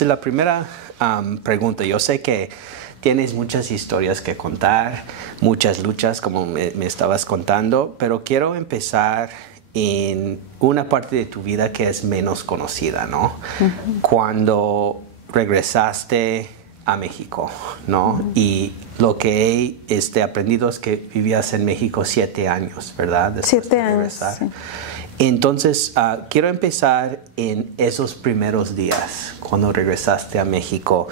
La primera pregunta, yo sé que tienes muchas historias que contar, muchas luchas como me estabas contando, pero quiero empezar en una parte de tu vida que es menos conocida, ¿no? Cuando regresaste a México, ¿no? Y lo que he aprendido es que vivías en México 7 años, ¿verdad? Después 7 de años, regresar. sí. Entonces, quiero empezar en esos primeros días, cuando regresaste a México.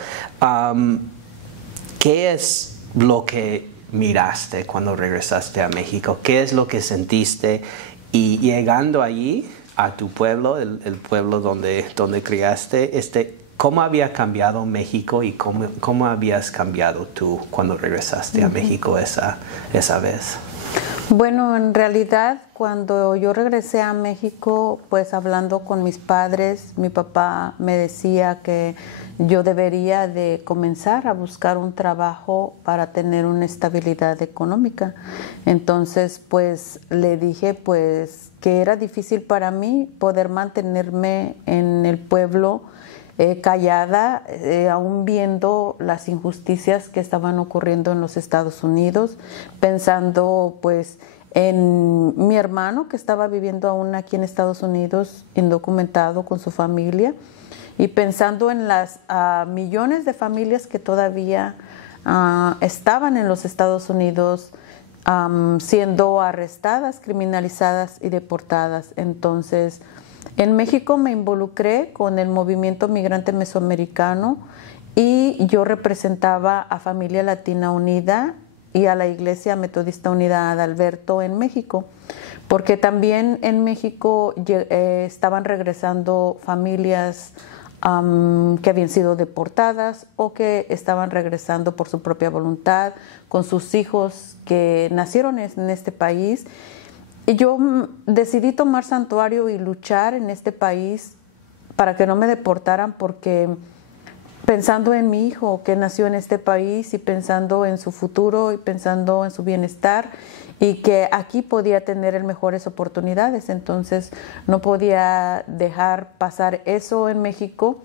¿Qué es lo que miraste cuando regresaste a México? ¿Qué es lo que sentiste? Y llegando allí, a tu pueblo, el pueblo donde criaste, ¿cómo había cambiado México y cómo habías cambiado tú cuando regresaste a México esa vez? Bueno, en realidad cuando yo regresé a México, pues hablando con mis padres, mi papá me decía que yo debería de comenzar a buscar un trabajo para tener una estabilidad económica. Entonces, pues le dije pues que era difícil para mí poder mantenerme en el pueblo callada, aún viendo las injusticias que estaban ocurriendo en los Estados Unidos, pensando pues en mi hermano que estaba viviendo aún aquí en Estados Unidos, indocumentado con su familia, y pensando en las millones de familias que todavía estaban en los Estados Unidos siendo arrestadas, criminalizadas y deportadas. Entonces, en México me involucré con el movimiento migrante mesoamericano y yo representaba a Familia Latina Unida y a la Iglesia Metodista Unida Adalberto en México, porque también en México estaban regresando familias que habían sido deportadas o que estaban regresando por su propia voluntad con sus hijos que nacieron en este país. Y yo decidí tomar santuario y luchar en este país para que no me deportaran, porque pensando en mi hijo que nació en este país y pensando en su futuro y pensando en su bienestar y que aquí podía tener mejores oportunidades, entonces no podía dejar pasar eso en México.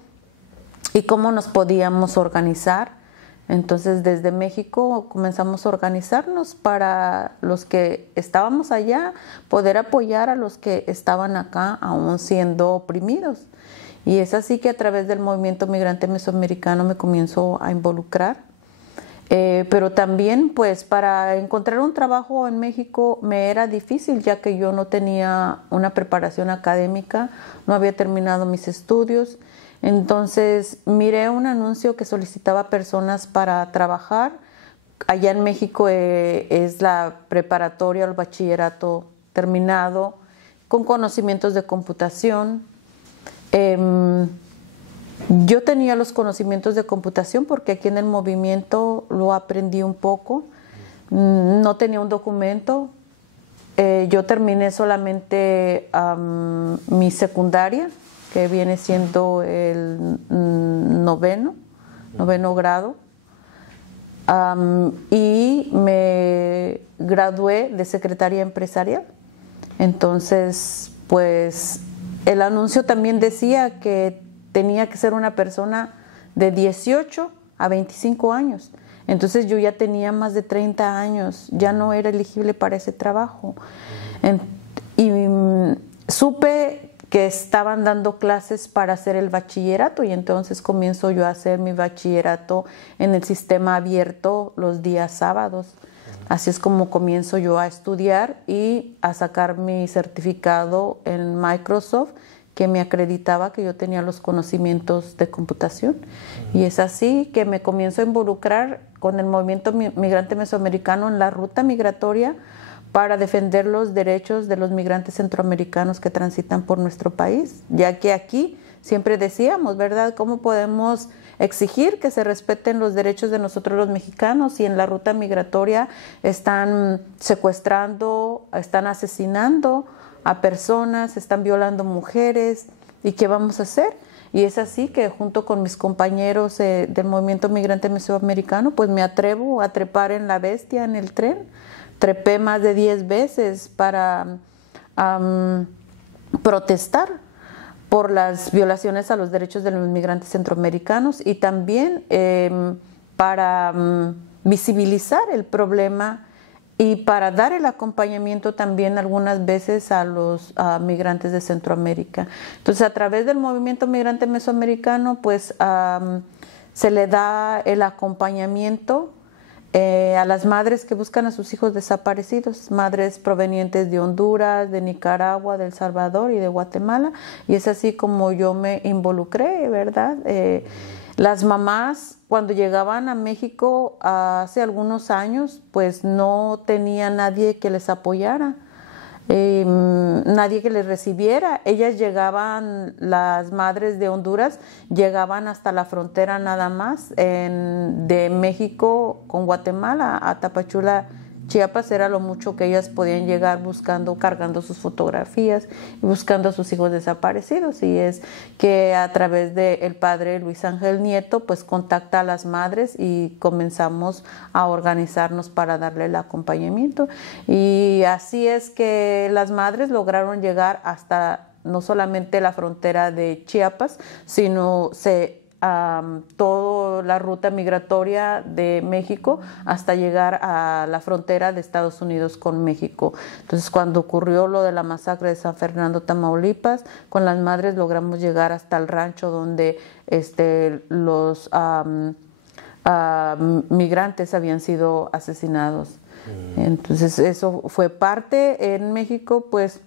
¿Y cómo nos podíamos organizar? Entonces desde México comenzamos a organizarnos para los que estábamos allá, poder apoyar a los que estaban acá aún siendo oprimidos. Y es así que a través del movimiento migrante mesoamericano me comienzo a involucrar. Pero también pues para encontrar un trabajo en México me era difícil, ya que yo no tenía una preparación académica, no había terminado mis estudios. Entonces miré un anuncio que solicitaba personas para trabajar. Allá en México es la preparatoria o el bachillerato terminado con conocimientos de computación. Yo tenía los conocimientos de computación porque aquí en el movimiento lo aprendí un poco. No tenía un documento. Yo terminé solamente mi secundaria, que viene siendo el noveno grado, y me gradué de secretaria empresarial. Entonces, pues el anuncio también decía que tenía que ser una persona de 18 a 25 años. Entonces yo ya tenía más de 30 años, ya no era elegible para ese trabajo. Y supe que estaban dando clases para hacer el bachillerato, y entonces comienzo yo a hacer mi bachillerato en el sistema abierto los días sábados. Así es como comienzo yo a estudiar y a sacar mi certificado en Microsoft, que me acreditaba que yo tenía los conocimientos de computación. Y es así que me comienzo a involucrar con el movimiento migrante mesoamericano en la ruta migratoria para defender los derechos de los migrantes centroamericanos que transitan por nuestro país, ya que aquí siempre decíamos, ¿verdad?, ¿cómo podemos exigir que se respeten los derechos de nosotros los mexicanos si en la ruta migratoria están secuestrando, están asesinando a personas, están violando mujeres? ¿Y qué vamos a hacer? Y es así que junto con mis compañeros del movimiento migrante mesoamericano, pues me atrevo a trepar en la bestia, en el tren. Trepé más de 10 veces para protestar por las violaciones a los derechos de los migrantes centroamericanos y también para visibilizar el problema y para dar el acompañamiento también algunas veces a los migrantes de Centroamérica. Entonces, a través del movimiento migrante mesoamericano, pues se le da el acompañamiento a las madres que buscan a sus hijos desaparecidos, madres provenientes de Honduras, de Nicaragua, de El Salvador y de Guatemala, y es así como yo me involucré, ¿verdad? Las mamás, cuando llegaban a México hace algunos años, pues no tenía nadie que les apoyara, nadie que les recibiera. Ellas llegaban, las madres de Honduras, llegaban hasta la frontera nada más, de México con Guatemala a Tapachula, Chiapas, era lo mucho que ellas podían llegar cargando sus fotografías y buscando a sus hijos desaparecidos. Y es que a través del padre Luis Ángel Nieto, pues contacta a las madres y comenzamos a organizarnos para darle el acompañamiento. Y así es que las madres lograron llegar hasta no solamente la frontera de Chiapas, sino toda la ruta migratoria de México hasta llegar a la frontera de Estados Unidos con México. Entonces, cuando ocurrió lo de la masacre de San Fernando, Tamaulipas, con las madres logramos llegar hasta el rancho donde los migrantes habían sido asesinados. Entonces, eso fue parte. En México, pues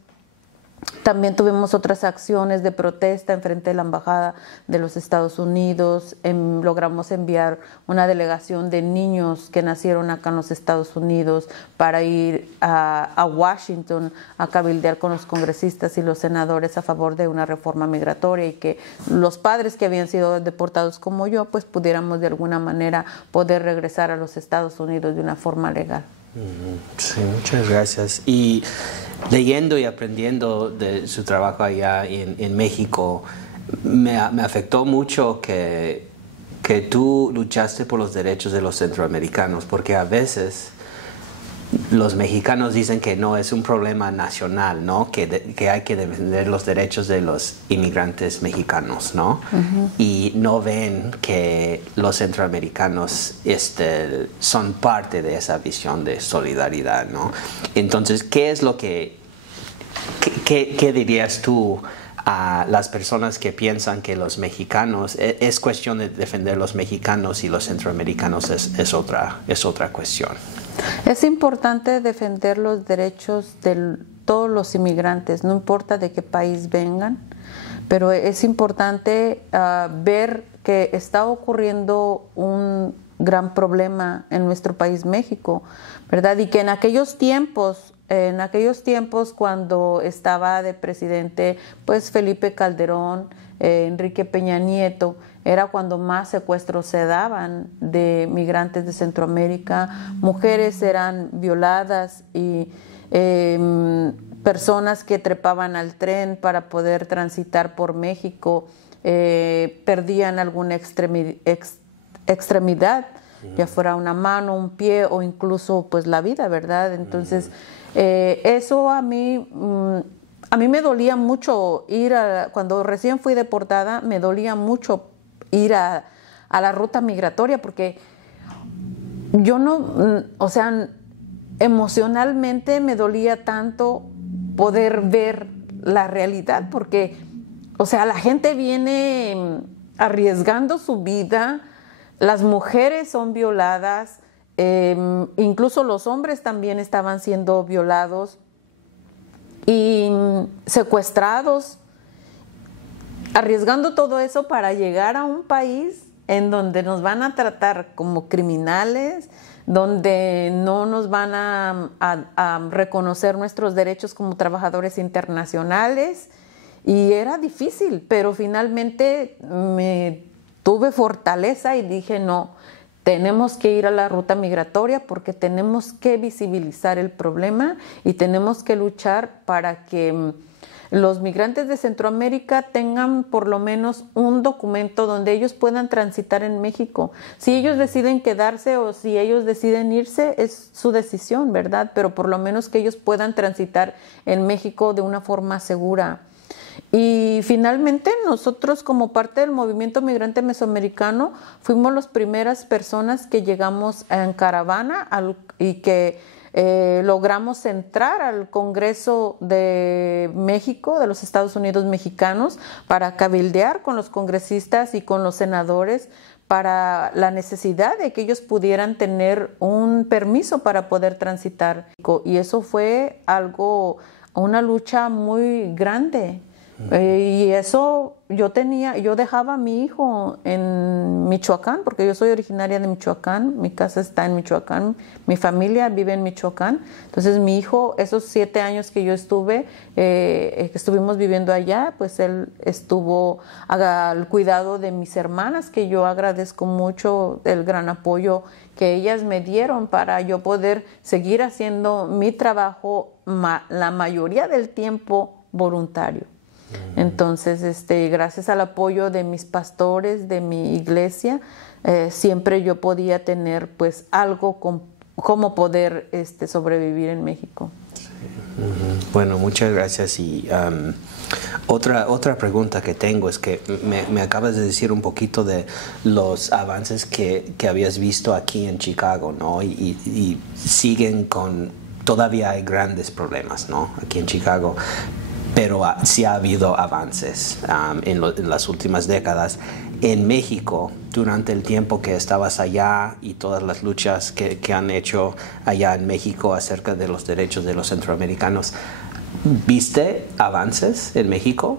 también tuvimos otras acciones de protesta enfrente de la Embajada de los Estados Unidos. Logramos enviar una delegación de niños que nacieron acá en los Estados Unidos para ir a Washington a cabildear con los congresistas y los senadores a favor de una reforma migratoria y que los padres que habían sido deportados como yo, pues pudiéramos de alguna manera poder regresar a los Estados Unidos de una forma legal. Sí, muchas gracias. Y leyendo y aprendiendo de su trabajo allá en México, me afectó mucho que tú luchaste por los derechos de los centroamericanos, porque a veces los mexicanos dicen que no es un problema nacional, ¿no? Que hay que defender los derechos de los inmigrantes mexicanos, ¿no? Y no ven que los centroamericanos son parte de esa visión de solidaridad, ¿no? Entonces, ¿qué es lo qué dirías tú a las personas que piensan que los mexicanos, es cuestión de defender los mexicanos y los centroamericanos es otra cuestión? Es importante defender los derechos de todos los inmigrantes, no importa de qué país vengan, pero es importante ver que está ocurriendo un gran problema en nuestro país, México, ¿verdad? Y que en aquellos tiempos cuando estaba de presidente, pues Felipe Calderón, Enrique Peña Nieto, era cuando más secuestros se daban de migrantes de Centroamérica, mujeres eran violadas y personas que trepaban al tren para poder transitar por México perdían alguna extremidad, ya fuera una mano, un pie o incluso pues la vida, ¿verdad? Entonces eso a mí me dolía mucho cuando recién fui deportada, me dolía mucho ir a la ruta migratoria porque yo emocionalmente me dolía tanto poder ver la realidad porque, la gente viene arriesgando su vida, las mujeres son violadas, incluso los hombres también estaban siendo violados y secuestrados, arriesgando todo eso para llegar a un país en donde nos van a tratar como criminales, donde no nos van a reconocer nuestros derechos como trabajadores internacionales. Y era difícil, pero finalmente me tuve fortaleza y dije no, tenemos que ir a la ruta migratoria porque tenemos que visibilizar el problema y tenemos que luchar para que los migrantes de Centroamérica tengan por lo menos un documento donde ellos puedan transitar en México. Si ellos deciden quedarse o si ellos deciden irse, es su decisión, ¿verdad? Pero por lo menos que ellos puedan transitar en México de una forma segura. Y finalmente nosotros, como parte del movimiento migrante mesoamericano, fuimos las primeras personas que llegamos en caravana y que logramos entrar al Congreso de México, de los Estados Unidos mexicanos, para cabildear con los congresistas y con los senadores para la necesidad de que ellos pudieran tener un permiso para poder transitar. Y eso fue una lucha muy grande. Y eso yo dejaba a mi hijo en Michoacán, porque yo soy originaria de Michoacán, mi casa está en Michoacán, mi familia vive en Michoacán. Entonces mi hijo, esos 7 años que yo que estuvimos viviendo allá, pues él estuvo al cuidado de mis hermanas, que yo agradezco mucho el gran apoyo que ellas me dieron para yo poder seguir haciendo mi trabajo la mayoría del tiempo voluntario. Entonces, gracias al apoyo de mis pastores, de mi iglesia, siempre yo podía tener pues algo como poder sobrevivir en México. Bueno, muchas gracias. Y otra pregunta que tengo es que me acabas de decir un poquito de los avances que habías visto aquí en Chicago, ¿no? Y siguen todavía hay grandes problemas, ¿no? Aquí en Chicago. Pero sí ha habido avances en las últimas décadas. En México, durante el tiempo que estabas allá y todas las luchas que han hecho allá en México acerca de los derechos de los centroamericanos, ¿viste avances en México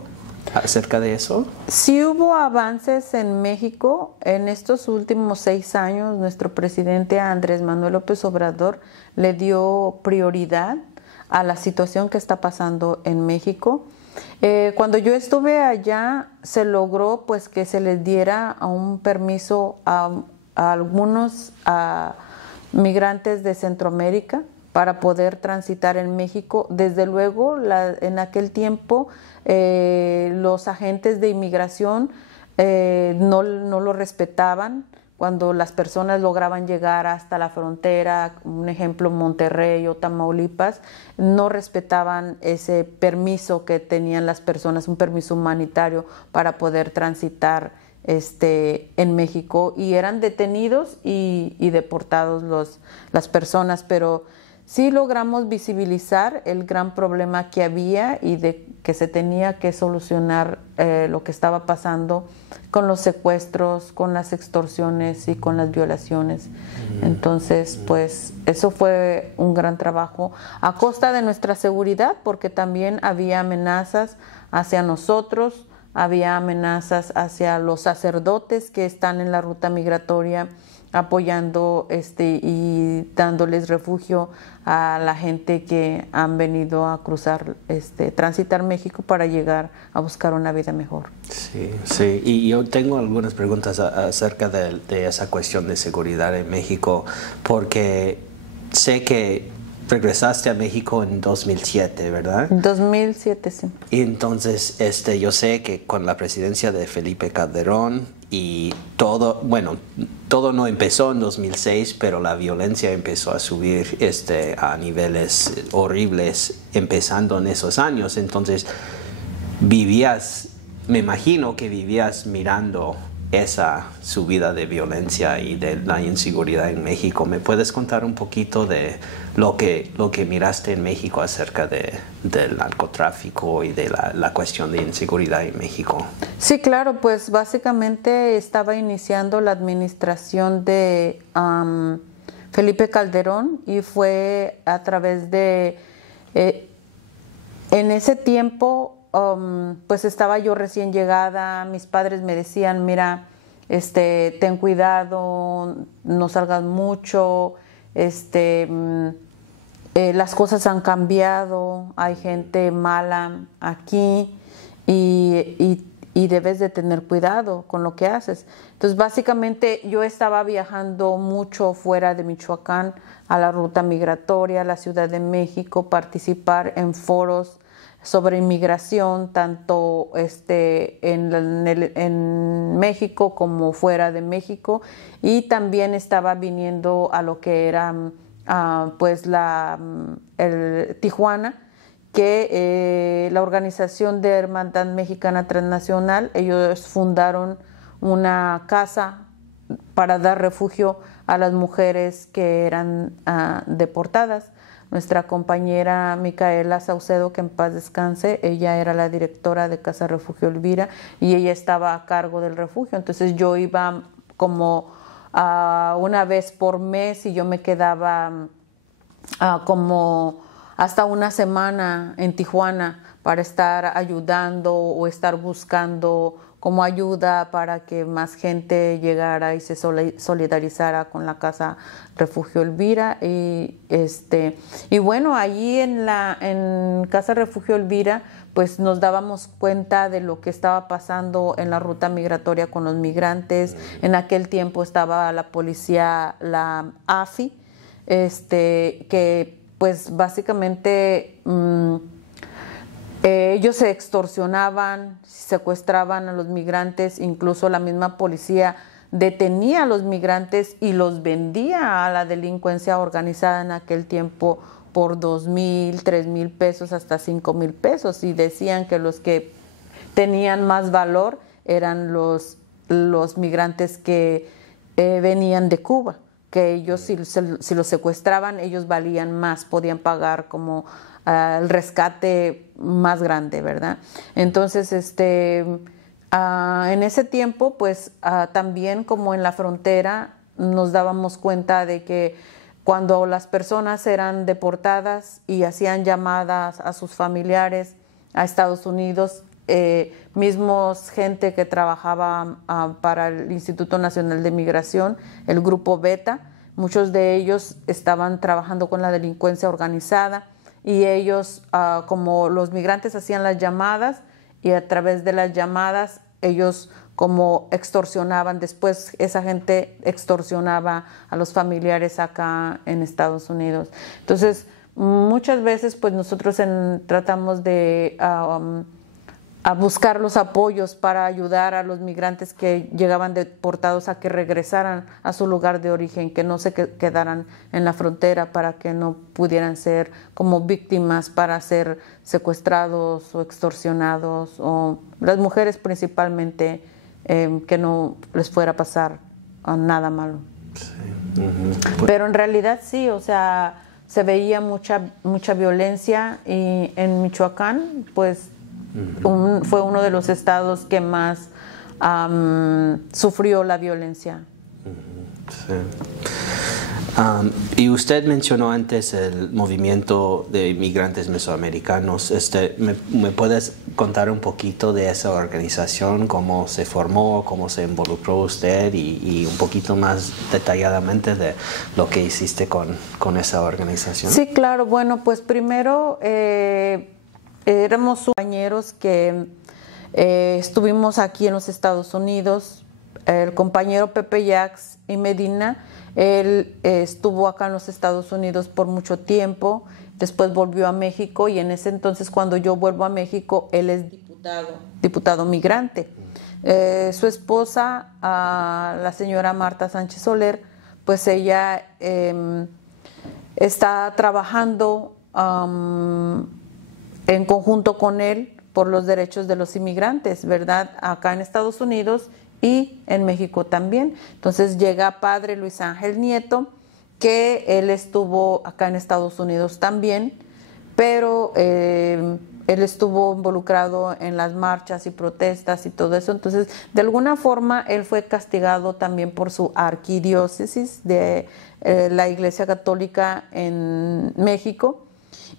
acerca de eso? Sí hubo avances en México. En estos últimos 6 años, nuestro presidente Andrés Manuel López Obrador le dio prioridad a la situación que está pasando en México. Cuando yo estuve allá, se logró pues que se les diera un permiso a algunos migrantes de Centroamérica para poder transitar en México. Desde luego, en aquel tiempo, los agentes de inmigración no lo respetaban. Cuando las personas lograban llegar hasta la frontera, un ejemplo Monterrey o Tamaulipas, no respetaban ese permiso que tenían las personas, un permiso humanitario para poder transitar en México, y eran detenidos y deportados las personas, pero sí logramos visibilizar el gran problema que había y de que se tenía que solucionar lo que estaba pasando con los secuestros, con las extorsiones y con las violaciones. Entonces, pues eso fue un gran trabajo a costa de nuestra seguridad, porque también había amenazas hacia nosotros, había amenazas hacia los sacerdotes que están en la ruta migratoria, apoyando y dándoles refugio a la gente que han venido a transitar México para llegar a buscar una vida mejor. Sí, y yo tengo algunas preguntas acerca de esa cuestión de seguridad en México, porque sé que regresaste a México en 2007, ¿verdad? 2007, sí. Y entonces, yo sé que con la presidencia de Felipe Calderón y todo no empezó en 2006, pero la violencia empezó a subir a niveles horribles empezando en esos años. Entonces, me imagino que vivías mirando esa subida de violencia y de la inseguridad en México. ¿Me puedes contar un poquito de lo que miraste en México acerca del narcotráfico y de la cuestión de inseguridad en México? Sí, claro, pues básicamente estaba iniciando la administración de Felipe Calderón, y fue a través de, en ese tiempo, pues estaba yo recién llegada. Mis padres me decían, mira, ten cuidado, no salgas mucho, las cosas han cambiado, hay gente mala aquí y debes de tener cuidado con lo que haces. Entonces, básicamente yo estaba viajando mucho fuera de Michoacán, a la ruta migratoria, a la Ciudad de México, participar en foros sobre inmigración, tanto en México como fuera de México, y también estaba viniendo a lo que era pues el Tijuana, que la organización de Hermandad Mexicana Transnacional, ellos fundaron una casa para dar refugio a las mujeres que eran deportadas. Nuestra compañera Micaela Saucedo, que en paz descanse, ella era la directora de Casa Refugio Elvira y ella estaba a cargo del refugio. Entonces yo iba como una vez por mes y yo me quedaba como hasta una semana en Tijuana para estar ayudando o estar buscando como ayuda para que más gente llegara y se solidarizara con la Casa Refugio Elvira. Y bueno, allí en Casa Refugio Elvira pues nos dábamos cuenta de lo que estaba pasando en la ruta migratoria con los migrantes. En aquel tiempo estaba la policía, la AFI, que pues básicamente ellos se extorsionaban, secuestraban a los migrantes, incluso la misma policía detenía a los migrantes y los vendía a la delincuencia organizada en aquel tiempo por 2,000, 3,000 pesos, hasta 5,000 pesos, y decían que los que tenían más valor eran los migrantes que venían de Cuba, que ellos si los secuestraban, ellos valían más, podían pagar como el rescate más grande, ¿verdad? Entonces, en ese tiempo, pues también como en la frontera nos dábamos cuenta de que cuando las personas eran deportadas y hacían llamadas a sus familiares a Estados Unidos, mismos gente que trabajaba para el Instituto Nacional de Migración, el Grupo Beta, muchos de ellos estaban trabajando con la delincuencia organizada. Y ellos, como los migrantes hacían las llamadas y a través de las llamadas ellos como extorsionaban, después esa gente extorsionaba a los familiares acá en Estados Unidos. Entonces, muchas veces pues nosotros tratamos de a buscar los apoyos para ayudar a los migrantes que llegaban deportados a que regresaran a su lugar de origen, que no se quedaran en la frontera para que no pudieran ser como víctimas para ser secuestrados o extorsionados, o las mujeres principalmente, que no les fuera a pasar nada malo. Sí. Uh-huh. Pero en realidad sí, o sea, se veía mucha violencia, y en Michoacán pues fue uno de los estados que más sufrió la violencia. Sí. Y usted mencionó antes el movimiento de inmigrantes mesoamericanos. ¿Me puedes contar un poquito de esa organización, cómo se formó, cómo se involucró usted y un poquito más detalladamente de lo que hiciste con esa organización? Sí, claro. Bueno, pues primero éramos compañeros que estuvimos aquí en los Estados Unidos. El compañero Pepe Yax y Medina, él estuvo acá en los Estados Unidos por mucho tiempo, después volvió a México, y en ese entonces, cuando yo vuelvo a México, él es diputado migrante. Su esposa, la señora Marta Sánchez Soler, pues ella está trabajando en conjunto con él por los derechos de los inmigrantes, ¿verdad? Acá en Estados Unidos y en México también. Entonces llega padre Luis Ángel Nieto, que él estuvo acá en Estados Unidos también, pero él estuvo involucrado en las marchas y protestas y todo eso. Entonces, de alguna forma, él fue castigado también por su arquidiócesis de la Iglesia Católica en México,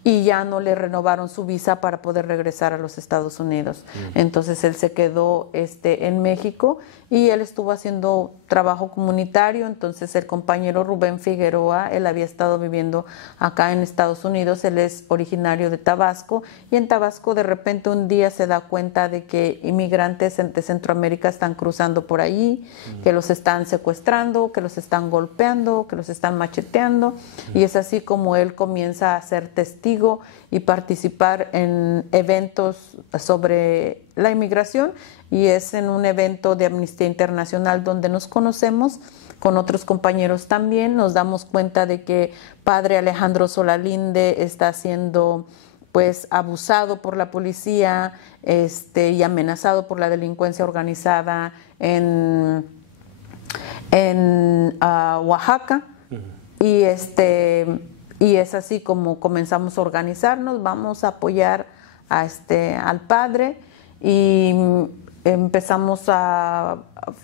y ya no le renovaron su visa para poder regresar a los Estados Unidos. Entonces él se quedó en México, y él estuvo haciendo trabajo comunitario. Entonces el compañero Rubén Figueroa, él había estado viviendo acá en Estados Unidos, él es originario de Tabasco, y en Tabasco de repente un día se da cuenta de que inmigrantes de Centroamérica están cruzando por ahí, que los están secuestrando, que los están golpeando, que los están macheteando, y es así como él comienza a ser testigo y participar en eventos sobre la inmigración, y es en un evento de Amnistía Internacional donde nos conocemos con otros compañeros también. Nos damos cuenta de que padre Alejandro Solalinde está haciendo pues abusado por la policía y amenazado por la delincuencia organizada en Oaxaca. Y es así como comenzamos a organizarnos, vamos a apoyar al padre, y empezamos a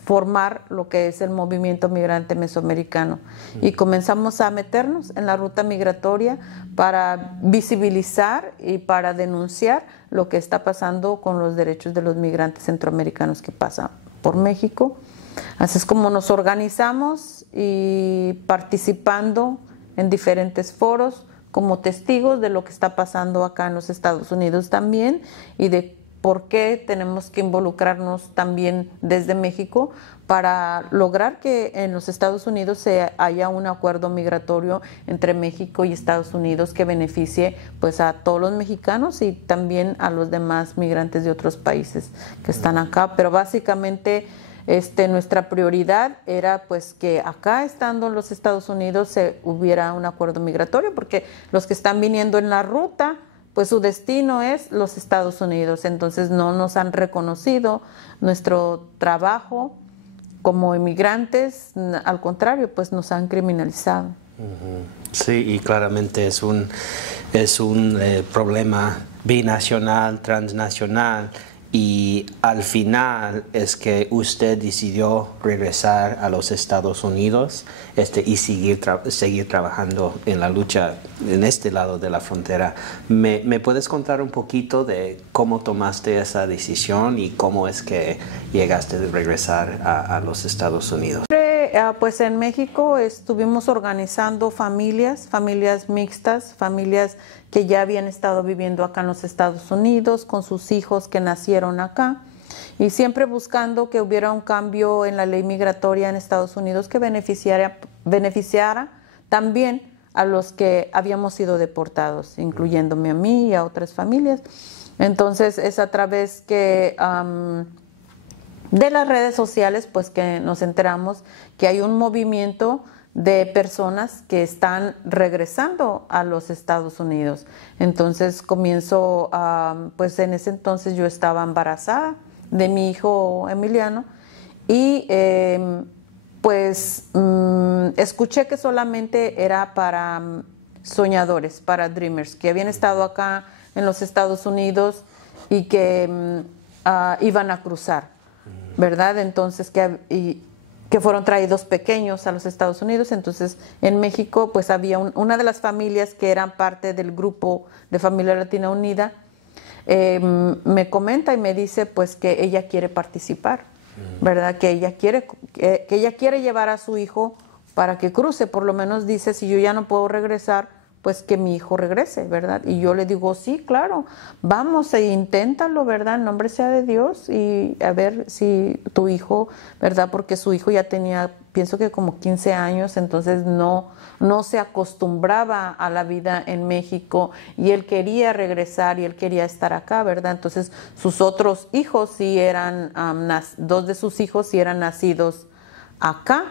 formar lo que es el movimiento migrante mesoamericano, y comenzamos a meternos en la ruta migratoria para visibilizar y para denunciar lo que está pasando con los derechos de los migrantes centroamericanos que pasan por México. Así es como nos organizamos, y participando en diferentes foros como testigos de lo que está pasando acá en los Estados Unidos también, y de por qué tenemos que involucrarnos también desde México para lograr que en los Estados Unidos haya un acuerdo migratorio entre México y Estados Unidos que beneficie pues a todos los mexicanos y también a los demás migrantes de otros países que están acá. Pero básicamente nuestra prioridad era pues que acá, estando en los Estados Unidos, hubiera un acuerdo migratorio, porque los que están viniendo en la ruta, pues su destino es los Estados Unidos. Entonces no nos han reconocido nuestro trabajo como inmigrantes, al contrario, pues nos han criminalizado. Sí, y claramente es un problema binacional, transnacional. Y al final es que usted decidió regresar a los Estados Unidos y seguir trabajando en la lucha en este lado de la frontera. ¿Me puedes contar un poquito de cómo tomaste esa decisión y cómo es que llegaste a regresar a los Estados Unidos? Pues en México estuvimos organizando familias mixtas, familias que ya habían estado viviendo acá en los Estados Unidos con sus hijos que nacieron acá, y siempre buscando que hubiera un cambio en la ley migratoria en Estados Unidos que beneficiara también a los que habíamos sido deportados, incluyéndome a mí y a otras familias. Entonces es a través de las redes sociales pues que nos enteramos que hay un movimiento de personas que están regresando a los Estados Unidos. Entonces comienzo pues en ese entonces yo estaba embarazada de mi hijo Emiliano, y escuché que solamente era para soñadores, para dreamers, que habían estado acá en los Estados Unidos y que iban a cruzar, ¿verdad? Entonces que fueron traídos pequeños a los Estados Unidos. Entonces en México pues había una de las familias que eran parte del grupo de Familia Latina Unida, me comenta y me dice pues que ella quiere participar, ¿verdad? Que ella quiere llevar a su hijo para que cruce. Por lo menos dice, si yo ya no puedo regresar, pues que mi hijo regrese, ¿verdad? Y yo le digo, sí, claro, vamos e inténtalo, ¿verdad? En nombre sea de Dios, y a ver si tu hijo, ¿verdad? Porque su hijo ya tenía, pienso que como 15 años, entonces no se acostumbraba a la vida en México, y él quería regresar y él quería estar acá, ¿verdad? Entonces sus otros hijos sí eran, dos de sus hijos sí eran nacidos acá,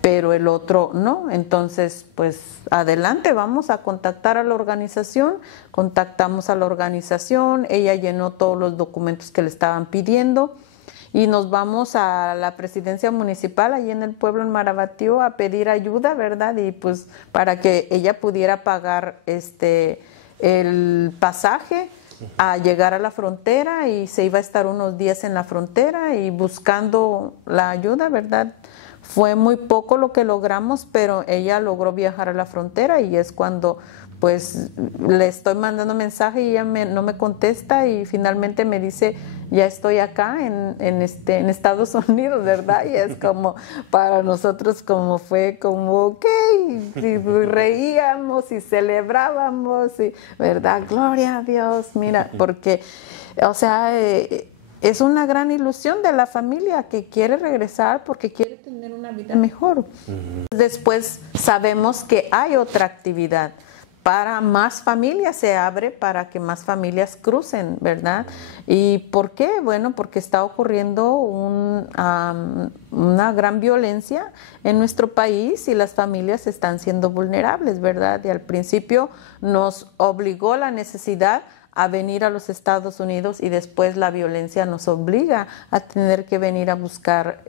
pero el otro no. Entonces, pues adelante, vamos a contactar a la organización. Contactamos a la organización, ella llenó todos los documentos que le estaban pidiendo, y nos vamos a la presidencia municipal allí en el pueblo, en Marabatío, a pedir ayuda, ¿verdad? Y pues para que ella pudiera pagar el pasaje a llegar a la frontera, y se iba a estar unos días en la frontera y buscando la ayuda, ¿verdad? Fue muy poco lo que logramos, pero ella logró viajar a la frontera, y es cuando pues le estoy mandando mensaje y ella no me contesta, y finalmente me dice, ya estoy acá en Estados Unidos, ¿verdad? Y es como, para nosotros como fue como, ok, y reíamos y celebrábamos, y, ¿verdad? Gloria a Dios, mira, porque, o sea, es una gran ilusión de la familia que quiere regresar porque quiere tener una vida mejor. Después sabemos que hay otra actividad, para más familias, se abre para que más familias crucen, ¿verdad? ¿Y por qué? Bueno, porque está ocurriendo una gran violencia en nuestro país y las familias están siendo vulnerables, ¿verdad? Y al principio nos obligó la necesidad a venir a los Estados Unidos y después la violencia nos obliga a tener que venir a buscar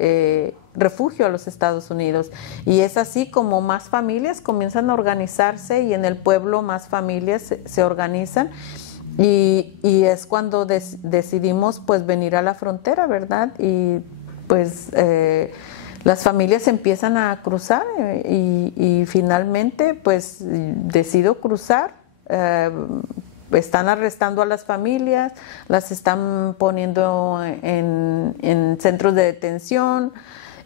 refugio a los Estados Unidos. Y es así como más familias comienzan a organizarse y en el pueblo más familias se organizan y es cuando decidimos pues venir a la frontera, ¿verdad? Y pues las familias empiezan a cruzar y finalmente pues decido cruzar. Están arrestando a las familias, las están poniendo en centros de detención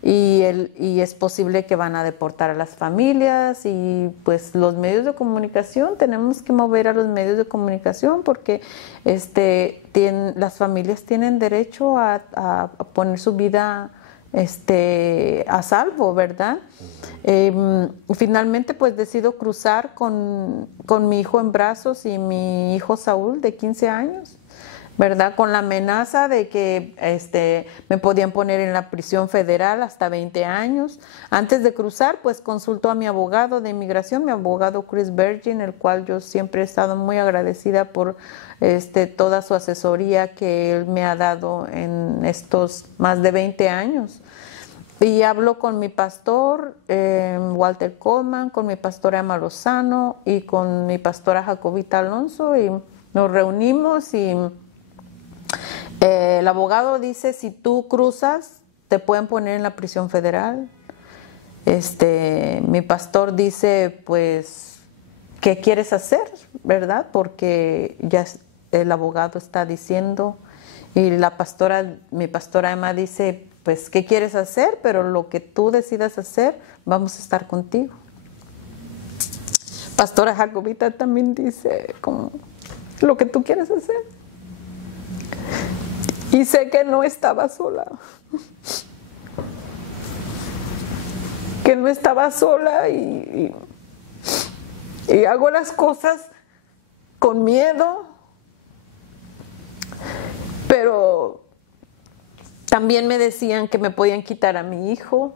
y es posible que van a deportar a las familias y pues los medios de comunicación, tenemos que mover a los medios de comunicación porque las familias tienen derecho a poner su vida a salvo, ¿verdad? Finalmente pues decido cruzar con mi hijo en brazos y mi hijo Saúl de 15 años, ¿verdad? Con la amenaza de que me podían poner en la prisión federal hasta 20 años. Antes de cruzar pues consultó a mi abogado de inmigración, mi abogado Chris Virgin, el cual yo siempre he estado muy agradecida por toda su asesoría que él me ha dado en estos más de 20 años. Y hablo con mi pastor, Walter Coleman, con mi pastora Emma Lozano y con mi pastora Jacobita Alonso y nos reunimos y el abogado dice, si tú cruzas, te pueden poner en la prisión federal. Mi pastor dice, pues, ¿qué quieres hacer? ¿Verdad? Porque ya el abogado está diciendo y mi pastora Emma dice, pues, ¿qué quieres hacer? Pero lo que tú decidas hacer, vamos a estar contigo. Pastora Jacobita también dice, como, lo que tú quieres hacer. Y sé que no estaba sola. Que no estaba sola y hago las cosas con miedo, pero también me decían que me podían quitar a mi hijo.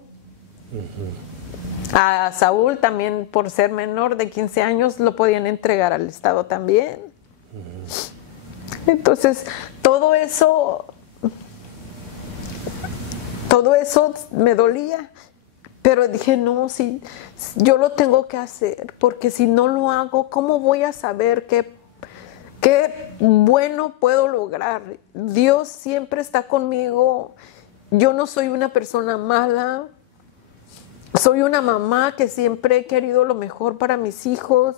A Saúl también, por ser menor de 15 años, lo podían entregar al Estado también. Entonces, todo eso me dolía. Pero dije, no, si yo lo tengo que hacer, porque si no lo hago, ¿cómo voy a saber qué bueno puedo lograr? Dios siempre está conmigo. Yo no soy una persona mala. Soy una mamá que siempre he querido lo mejor para mis hijos.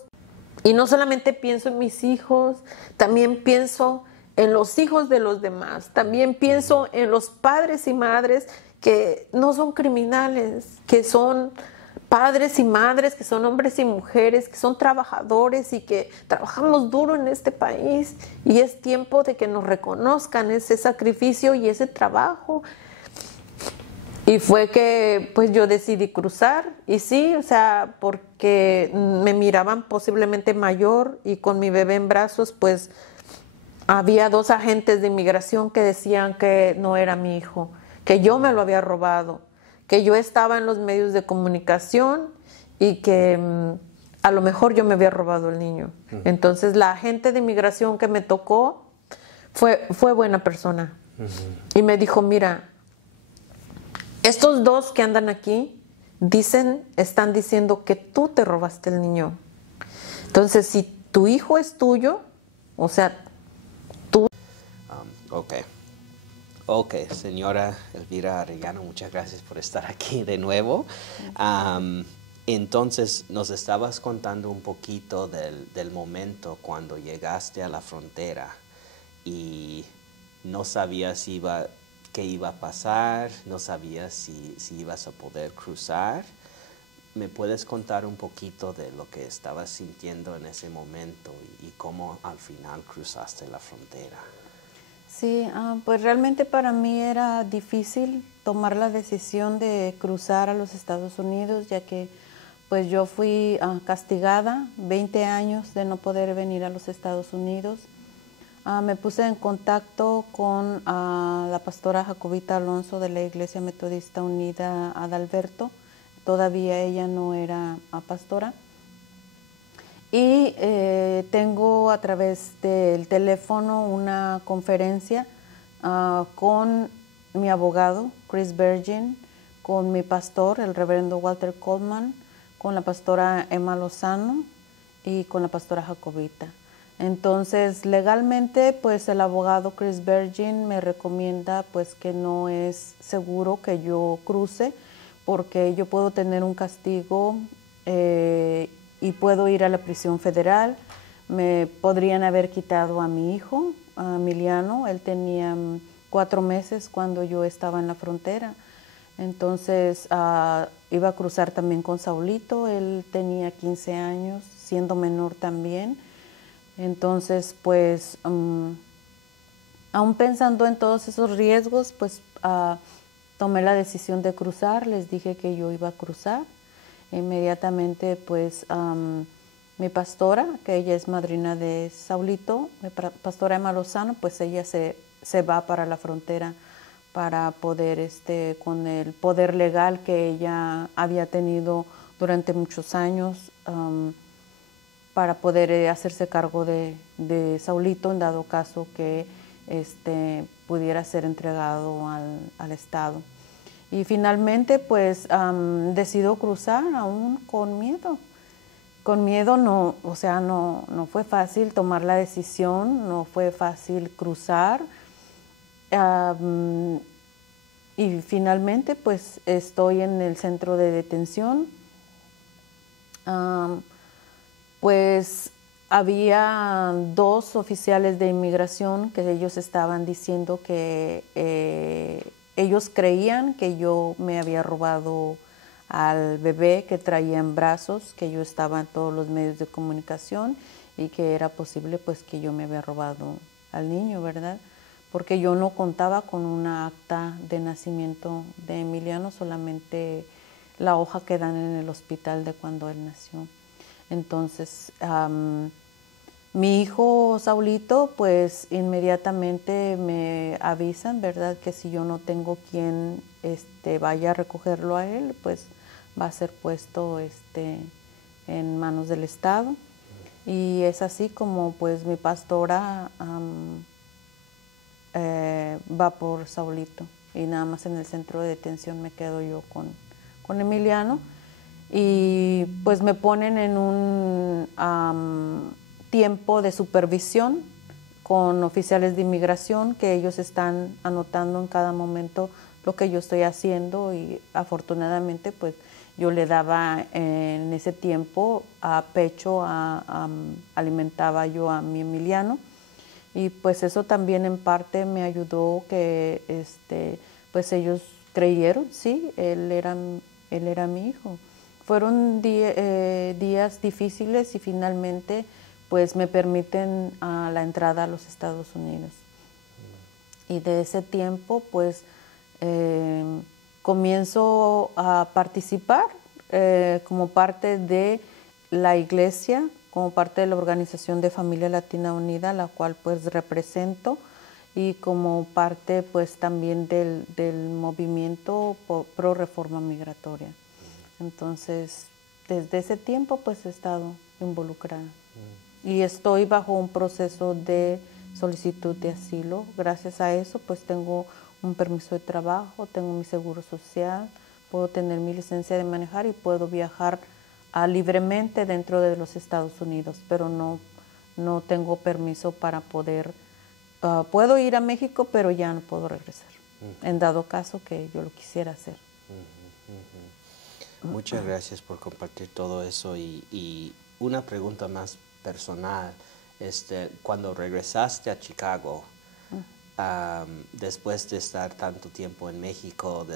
Y no solamente pienso en mis hijos, también pienso en los hijos de los demás. También pienso en los padres y madres que no son criminales, que son padres y madres, que son hombres y mujeres, que son trabajadores y que trabajamos duro en este país. Y es tiempo de que nos reconozcan ese sacrificio y ese trabajo. Y fue que pues yo decidí cruzar y sí, o sea, porque me miraban posiblemente mayor y con mi bebé en brazos, pues había 2 agentes de inmigración que decían que no era mi hijo, que yo me lo había robado, que yo estaba en los medios de comunicación y que a lo mejor yo me había robado el niño. Entonces la agente de inmigración que me tocó fue buena persona y me dijo, mira, estos 2 que andan aquí están diciendo que tú te robaste el niño. Entonces, si tu hijo es tuyo, o sea, tú... Ok, señora Elvira Arellano, muchas gracias por estar aquí de nuevo. Entonces, nos estabas contando un poquito del momento cuando llegaste a la frontera y no sabías qué iba a pasar, no sabías si ibas a poder cruzar. ¿Me puedes contar un poquito de lo que estabas sintiendo en ese momento y cómo al final cruzaste la frontera? Sí, pues realmente para mí era difícil tomar la decisión de cruzar a los Estados Unidos, ya que pues yo fui castigada, 20 años de no poder venir a los Estados Unidos. Me puse en contacto con la pastora Jacobita Alonso de la Iglesia Metodista Unida Adalberto. Todavía ella no era pastora. Y tengo a través del teléfono una conferencia con mi abogado, Chris Virgin, con mi pastor, el reverendo Walter Coleman, con la pastora Emma Lozano y con la pastora Jacobita. Entonces, legalmente, pues el abogado Chris Virgin me recomienda pues que no es seguro que yo cruce, porque yo puedo tener un castigo y puedo ir a la prisión federal. Me podrían haber quitado a mi hijo, a Emiliano. Él tenía 4 meses cuando yo estaba en la frontera. Entonces iba a cruzar también con Saulito. Él tenía 15 años, siendo menor también. Entonces, pues, aún pensando en todos esos riesgos, pues tomé la decisión de cruzar. Les dije que yo iba a cruzar. Inmediatamente, pues, mi pastora, que ella es madrina de Saulito, mi pastora Emma Lozano, pues ella se va para la frontera para poder, con el poder legal que ella había tenido durante muchos años, para poder hacerse cargo de Saulito en dado caso que pudiera ser entregado al Estado. Y finalmente, pues, decido cruzar aún con miedo. Con miedo no, o sea, no fue fácil tomar la decisión, no fue fácil cruzar. Y finalmente, pues, estoy en el centro de detención. Pues había 2 oficiales de inmigración que ellos estaban diciendo que ellos creían que yo me había robado al bebé que traía en brazos, que yo estaba en todos los medios de comunicación y que era posible pues que yo me había robado al niño, ¿verdad? Porque yo no contaba con una acta de nacimiento de Emiliano, solamente la hoja que dan en el hospital de cuando él nació. Entonces, mi hijo Saulito, pues inmediatamente me avisan, ¿verdad? Que si yo no tengo quien vaya a recogerlo a él, pues va a ser puesto en manos del Estado. Y es así como pues mi pastora va por Saulito. Y nada más en el centro de detención me quedo yo con Emiliano. Y pues me ponen en un tiempo de supervisión con oficiales de inmigración, que ellos están anotando en cada momento lo que yo estoy haciendo, y afortunadamente pues yo le daba en ese tiempo a pecho, alimentaba yo a mi Emiliano, y pues eso también en parte me ayudó que pues ellos creyeron, sí, él era mi hijo. Fueron días difíciles y finalmente pues me permiten la entrada a los Estados Unidos. Y de ese tiempo pues comienzo a participar como parte de la iglesia, como parte de la organización de Familia Latina Unida, la cual pues represento, y como parte pues también del movimiento pro reforma migratoria. Entonces, desde ese tiempo pues he estado involucrada. Y estoy bajo un proceso de solicitud de asilo. Gracias a eso pues tengo un permiso de trabajo, tengo mi seguro social, puedo tener mi licencia de manejar y puedo viajar libremente dentro de los Estados Unidos, pero no tengo permiso para poder, puedo ir a México, pero ya no puedo regresar, en dado caso que yo lo quisiera hacer. Muchas gracias por compartir todo eso, y una pregunta más personal. Cuando regresaste a Chicago, después de estar tanto tiempo en México,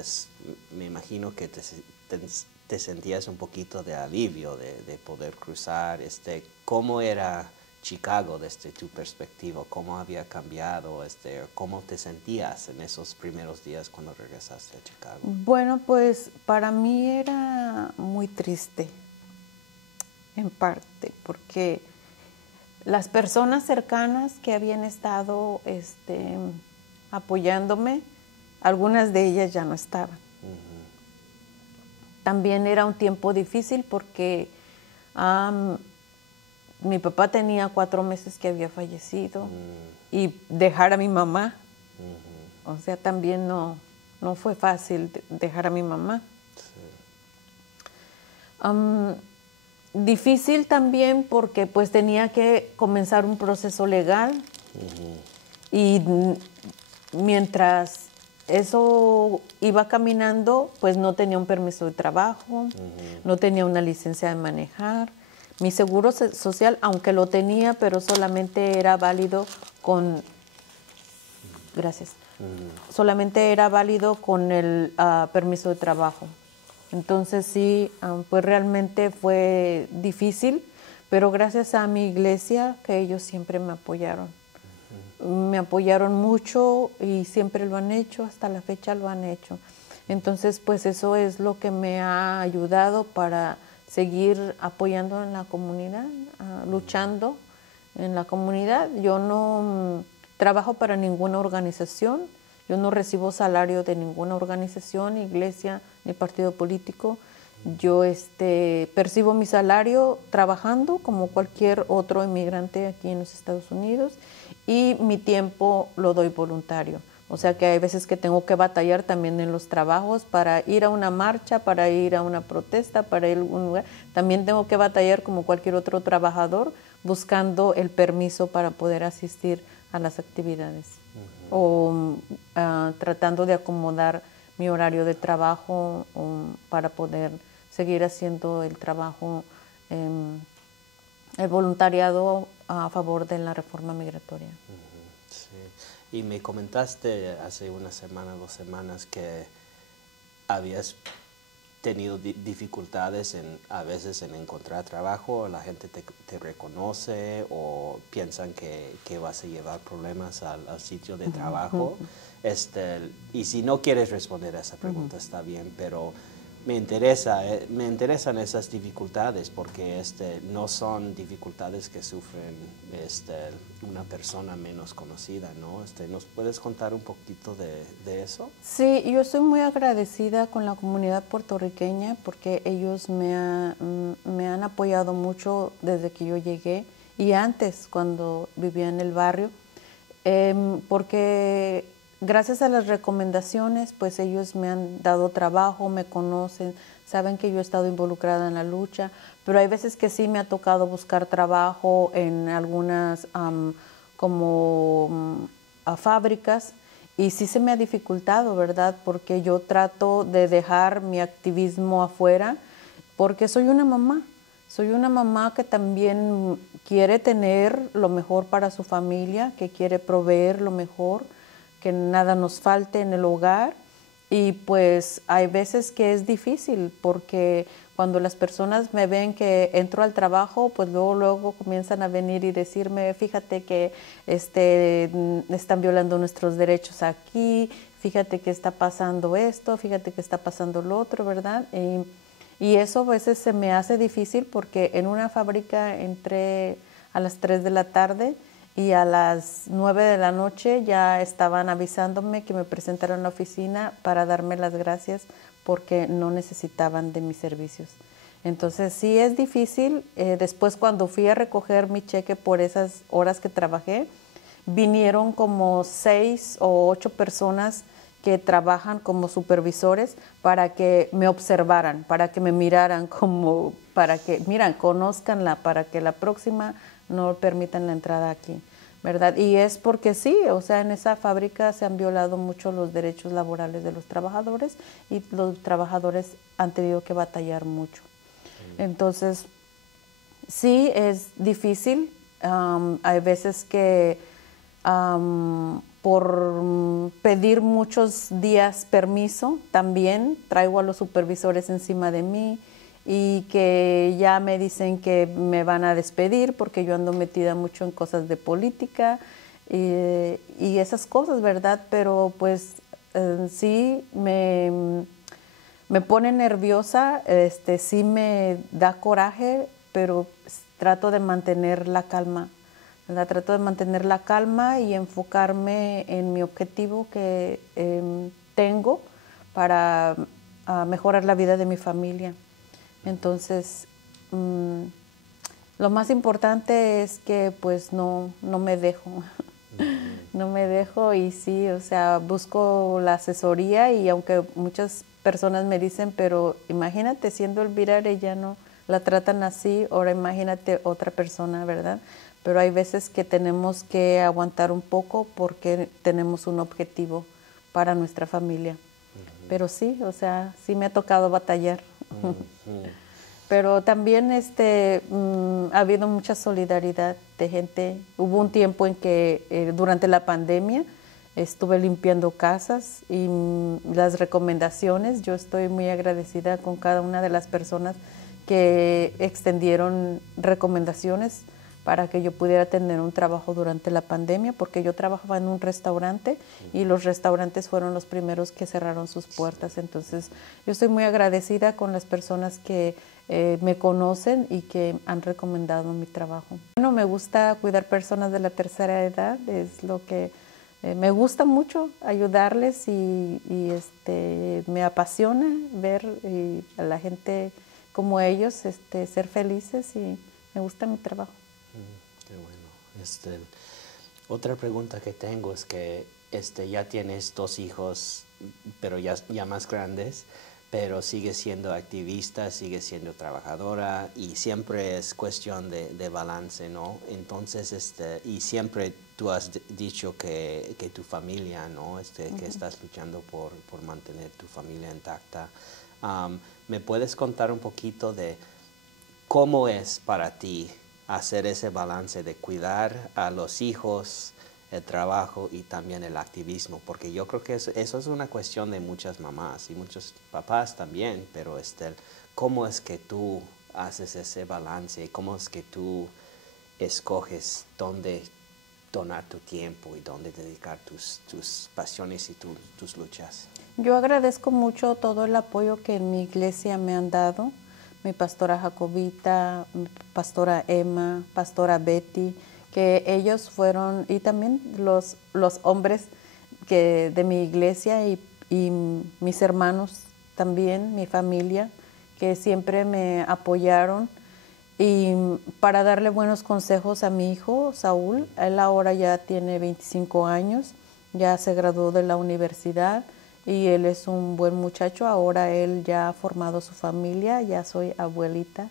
me imagino que te sentías un poquito de alivio de poder cruzar. ¿Cómo era Chicago desde tu perspectiva? ¿Cómo había cambiado? ¿Cómo te sentías en esos primeros días cuando regresaste a Chicago? Bueno, pues para mí era muy triste, en parte, porque las personas cercanas que habían estado apoyándome, algunas de ellas ya no estaban. También era un tiempo difícil porque mi papá tenía 4 meses que había fallecido y dejar a mi mamá, o sea, también no fue fácil dejar a mi mamá. Difícil también porque pues tenía que comenzar un proceso legal y mientras eso iba caminando, pues no tenía un permiso de trabajo, no tenía una licencia de manejar. Mi seguro social, aunque lo tenía, pero solamente era válido con... Gracias. Solamente era válido con el permiso de trabajo. Entonces sí, pues realmente fue difícil, pero gracias a mi iglesia, que ellos siempre me apoyaron. Me apoyaron mucho y siempre lo han hecho, hasta la fecha lo han hecho. Entonces, pues eso es lo que me ha ayudado para seguir apoyando en la comunidad, luchando en la comunidad. Yo no trabajo para ninguna organización, yo no recibo salario de ninguna organización, iglesia, ni partido político. Yo percibo mi salario trabajando como cualquier otro inmigrante aquí en los Estados Unidos y mi tiempo lo doy voluntario. O sea que hay veces que tengo que batallar también en los trabajos para ir a una marcha, para ir a una protesta, para ir a un lugar. También tengo que batallar como cualquier otro trabajador buscando el permiso para poder asistir a las actividades o tratando de acomodar mi horario de trabajo para poder seguir haciendo el trabajo, el voluntariado a favor de la reforma migratoria. Sí. Y me comentaste hace una semana, 2 semanas, que habías tenido dificultades a veces en encontrar trabajo, la gente te reconoce o piensan que vas a llevar problemas al sitio de trabajo. Y si no quieres responder a esa pregunta, está bien, pero me interesan esas dificultades porque no son dificultades que sufren una persona menos conocida, ¿no? ¿Nos puedes contar un poquito de eso? Sí, yo estoy muy agradecida con la comunidad puertorriqueña porque ellos me han apoyado mucho desde que yo llegué y antes cuando vivía en el barrio, porque gracias a las recomendaciones, pues ellos me han dado trabajo, me conocen, saben que yo he estado involucrada en la lucha, pero hay veces que sí me ha tocado buscar trabajo en algunas fábricas y sí se me ha dificultado, ¿verdad? Porque yo trato de dejar mi activismo afuera porque soy una mamá que también quiere tener lo mejor para su familia, que quiere proveer lo mejor, que nada nos falte en el hogar y pues hay veces que es difícil porque cuando las personas me ven que entro al trabajo, pues luego comienzan a venir y decirme, fíjate que están violando nuestros derechos aquí, fíjate que está pasando esto, fíjate que está pasando lo otro, ¿verdad? Y eso a veces se me hace difícil porque en una fábrica entré a las 3 de la tarde y a las 9 de la noche ya estaban avisándome que me presentaron en la oficina para darme las gracias porque no necesitaban de mis servicios. Entonces sí es difícil. Después cuando fui a recoger mi cheque por esas horas que trabajé, vinieron como 6 o 8 personas que trabajan como supervisores para que me observaran, para que me miraran como, para que, conózcanla, para que la próxima no permitan la entrada aquí, ¿verdad? Y es porque sí, o sea, en esa fábrica se han violado mucho los derechos laborales de los trabajadores y los trabajadores han tenido que batallar mucho. Entonces, sí es difícil. Hay veces que por pedir muchos días permiso, también traigo a los supervisores encima de mí y que ya me dicen que me van a despedir porque yo ando metida mucho en cosas de política y esas cosas, ¿verdad? Pero pues sí me pone nerviosa, sí me da coraje pero trato de mantener la calma, ¿verdad? Trato de mantener la calma y enfocarme en mi objetivo que tengo para mejorar la vida de mi familia. Entonces, lo más importante es que pues no me dejo. No me dejo y sí, o sea, busco la asesoría y aunque muchas personas me dicen, pero imagínate siendo Elvira Arellano, la tratan así, ahora imagínate otra persona, ¿verdad? Pero hay veces que tenemos que aguantar un poco porque tenemos un objetivo para nuestra familia. Pero sí, o sea, sí me ha tocado batallar. Pero también ha habido mucha solidaridad de gente. Hubo un tiempo en que durante la pandemia estuve limpiando casas y las recomendaciones, yo estoy muy agradecida con cada una de las personas que extendieron recomendaciones para que yo pudiera tener un trabajo durante la pandemia, porque yo trabajaba en un restaurante y los restaurantes fueron los primeros que cerraron sus puertas. Entonces, yo estoy muy agradecida con las personas que me conocen y que han recomendado mi trabajo. Bueno, me gusta cuidar personas de la tercera edad, es lo que me gusta mucho ayudarles y me apasiona ver a la gente como ellos ser felices y me gusta mi trabajo. Qué bueno. Otra pregunta que tengo es que ya tienes 2 hijos, pero ya más grandes, pero sigues siendo activista, sigues siendo trabajadora y siempre es cuestión de balance, ¿no? Entonces, y siempre tú has dicho que tu familia, ¿no? Que estás luchando por mantener tu familia intacta. ¿Me puedes contar un poquito de cómo es para ti hacer ese balance de cuidar a los hijos, el trabajo y también el activismo? Porque yo creo que eso es una cuestión de muchas mamás y muchos papás también, pero ¿cómo es que tú haces ese balance? ¿Cómo es que tú escoges dónde donar tu tiempo y dónde dedicar tus pasiones y tus luchas? Yo agradezco mucho todo el apoyo que en mi iglesia me han dado. Mi pastora Jacobita, mi pastora Emma, pastora Betty, que ellos fueron, y también los hombres de mi iglesia y mis hermanos también, mi familia, que siempre me apoyaron y para darle buenos consejos a mi hijo Saúl. Él ahora ya tiene 25 años, ya se graduó de la universidad y él es un buen muchacho. Ahora él ya ha formado su familia, ya soy abuelita,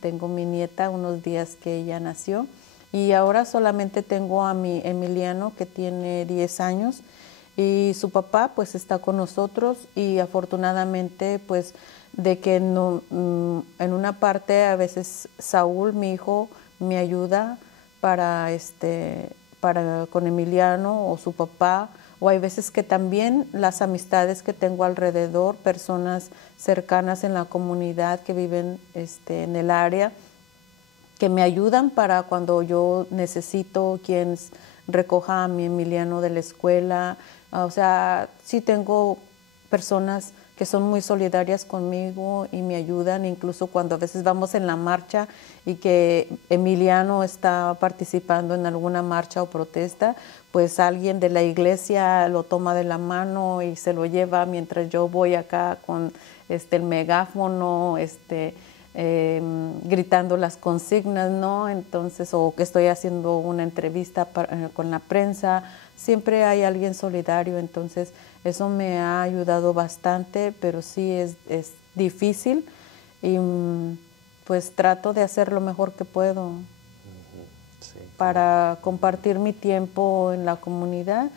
tengo mi nieta unos días que ella nació y ahora solamente tengo a mi Emiliano que tiene 10 años y su papá pues está con nosotros y afortunadamente pues de que no, en una parte a veces Saúl, mi hijo, me ayuda para con Emiliano o su papá, o hay veces que también las amistades que tengo alrededor, personas cercanas en la comunidad que viven en el área, que me ayudan para cuando yo necesito quien recoja a mi Emiliano de la escuela. O sea, sí tengo personas que son muy solidarias conmigo y me ayudan, incluso cuando a veces vamos en la marcha y que Emiliano está participando en alguna marcha o protesta, pues alguien de la iglesia lo toma de la mano y se lo lleva mientras yo voy acá con el megáfono, gritando las consignas, ¿no? Entonces, o que estoy haciendo una entrevista con la prensa, siempre hay alguien solidario, entonces eso me ha ayudado bastante, pero sí es difícil y pues trato de hacer lo mejor que puedo para compartir mi tiempo en la comunidad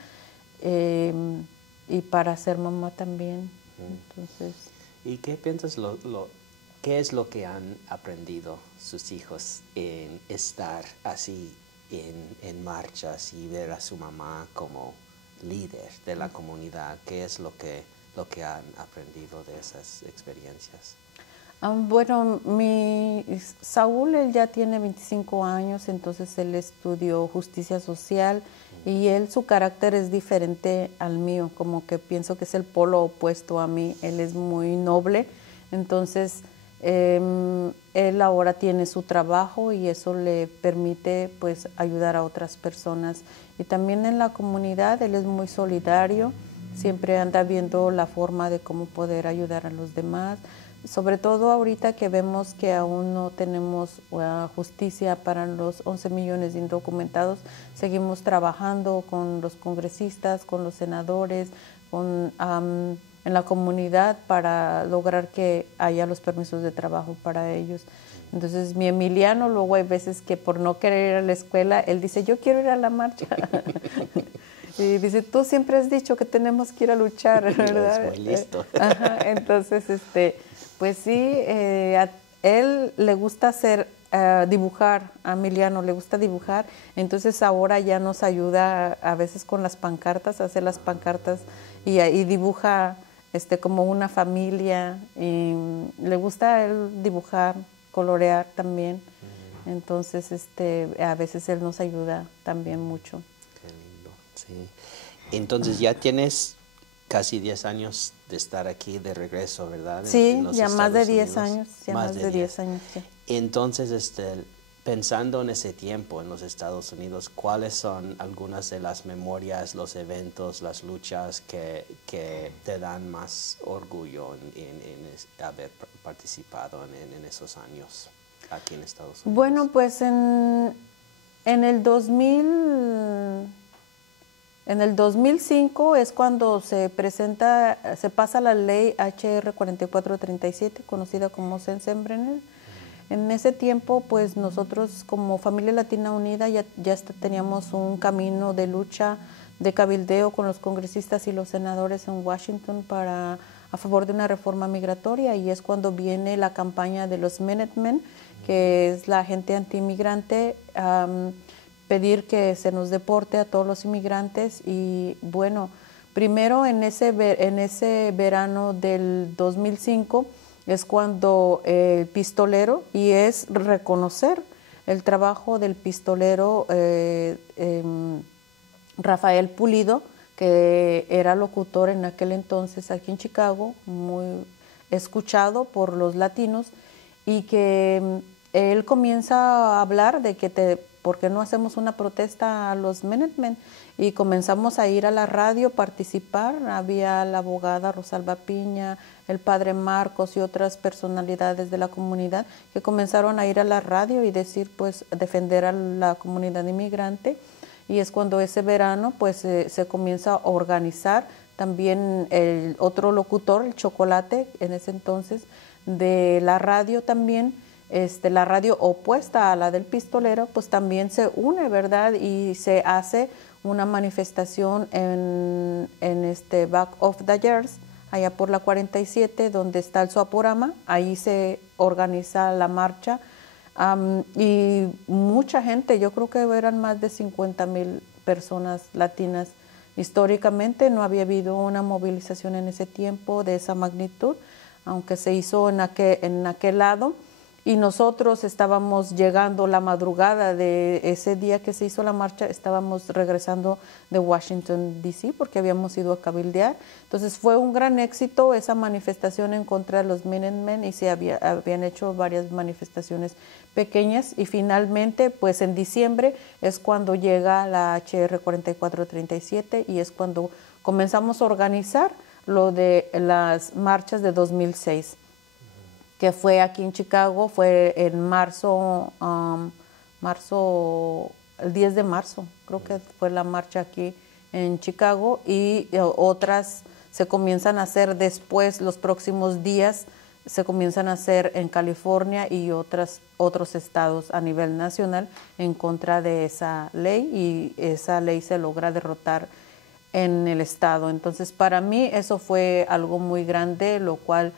y para ser mamá también. Entonces, ¿y qué piensas qué es lo que han aprendido sus hijos en estar así en marchas y ver a su mamá como líder de la comunidad? ¿Qué es lo que han aprendido de esas experiencias? Bueno, Saúl él ya tiene 25 años, entonces él estudió justicia social y su carácter es diferente al mío, como que pienso que es el polo opuesto a mí. Él es muy noble, entonces Él ahora tiene su trabajo y eso le permite pues ayudar a otras personas. Y también en la comunidad él es muy solidario, siempre anda viendo la forma de cómo poder ayudar a los demás. Sobre todo ahorita que vemos que aún no tenemos justicia para los 11 millones de indocumentados, seguimos trabajando con los congresistas, con los senadores, en la comunidad para lograr que haya los permisos de trabajo para ellos. Entonces mi Emiliano, luego hay veces que por no querer ir a la escuela, él dice, yo quiero ir a la marcha. Y dice, tú siempre has dicho que tenemos que ir a luchar, ¿verdad? Es muy listo. Ajá, entonces, pues sí, a él le gusta dibujar, a Emiliano le gusta dibujar, entonces ahora ya nos ayuda a veces con las pancartas, a hacer las pancartas y dibuja como una familia, y le gusta a él dibujar, colorear también, entonces a veces él nos ayuda también mucho. Qué lindo, sí. Entonces ya tienes casi 10 años de estar aquí de regreso, ¿verdad? Sí, en los ya más de Estados 10 Unidos. años, ya más de 10 años. Sí. Entonces, pensando en ese tiempo en los Estados Unidos, ¿cuáles son algunas de las memorias, los eventos, las luchas que te dan más orgullo en haber participado en esos años aquí en Estados Unidos? Bueno, pues en el 2005 es cuando se pasa la ley HR 4437, conocida como Sensenbrenner. En ese tiempo, pues nosotros como Familia Latina Unida ya teníamos un camino de lucha, de cabildeo con los congresistas y los senadores en Washington a favor de una reforma migratoria, y es cuando viene la campaña de los Minutemen, que es la gente antiinmigrante, pedir que se nos deporte a todos los inmigrantes. Y bueno, primero en ese verano del 2005 es cuando el pistolero, y es reconocer el trabajo del pistolero Rafael Pulido, que era locutor en aquel entonces aquí en Chicago, muy escuchado por los latinos, y que él comienza a hablar de que ¿por qué no hacemos una protesta a los Minutemen? Y comenzamos a ir a la radio, participar. Había la abogada Rosalba Piña, el padre Marcos y otras personalidades de la comunidad que comenzaron a ir a la radio y decir, pues, defender a la comunidad inmigrante. Y es cuando ese verano, pues, se comienza a organizar. También el otro locutor, el Chocolate, en ese entonces, de la radio también, la radio opuesta a la del pistolero, pues también se une, ¿verdad? Y se hace una manifestación en Back of the Years, allá por la 47, donde está el Soaporama. Ahí se organiza la marcha, y mucha gente, yo creo que eran más de 50,000 personas latinas. Históricamente no había habido una movilización en ese tiempo de esa magnitud, aunque se hizo en aquel lado. Y nosotros estábamos llegando la madrugada de ese día que se hizo la marcha, estábamos regresando de Washington, D.C., porque habíamos ido a cabildear. Entonces fue un gran éxito esa manifestación en contra de los Minutemen, y habían hecho varias manifestaciones pequeñas, y finalmente, pues en diciembre es cuando llega la HR 4437, y es cuando comenzamos a organizar lo de las marchas de 2006. Que fue aquí en Chicago, fue en marzo, el 10 de marzo, creo que fue la marcha aquí en Chicago, y otras se comienzan a hacer después, los próximos días, se comienzan a hacer en California y otros estados a nivel nacional en contra de esa ley, y esa ley se logra derrotar en el estado. Entonces, para mí eso fue algo muy grande, lo cual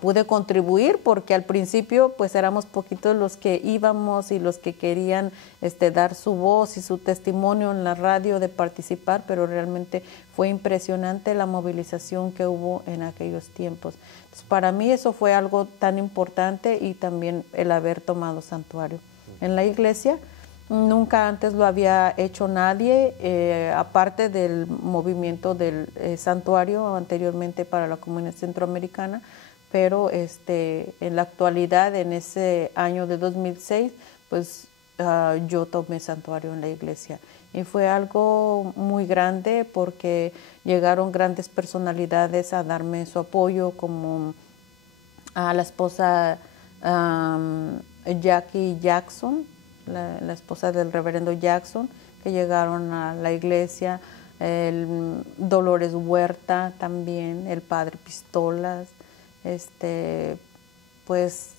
pude contribuir, porque al principio pues éramos poquitos los que íbamos y los que querían dar su voz y su testimonio en la radio de participar, pero realmente fue impresionante la movilización que hubo en aquellos tiempos. Entonces, para mí eso fue algo tan importante, y también el haber tomado santuario en la iglesia. Nunca antes lo había hecho nadie, aparte del movimiento del santuario anteriormente para la comunidad centroamericana. pero en la actualidad, en ese año de 2006, pues yo tomé santuario en la iglesia. Y fue algo muy grande porque llegaron grandes personalidades a darme su apoyo, como a la esposa Jackie Jackson, la esposa del reverendo Jackson, que llegaron a la iglesia, el Dolores Huerta también, el padre Pistolas, pues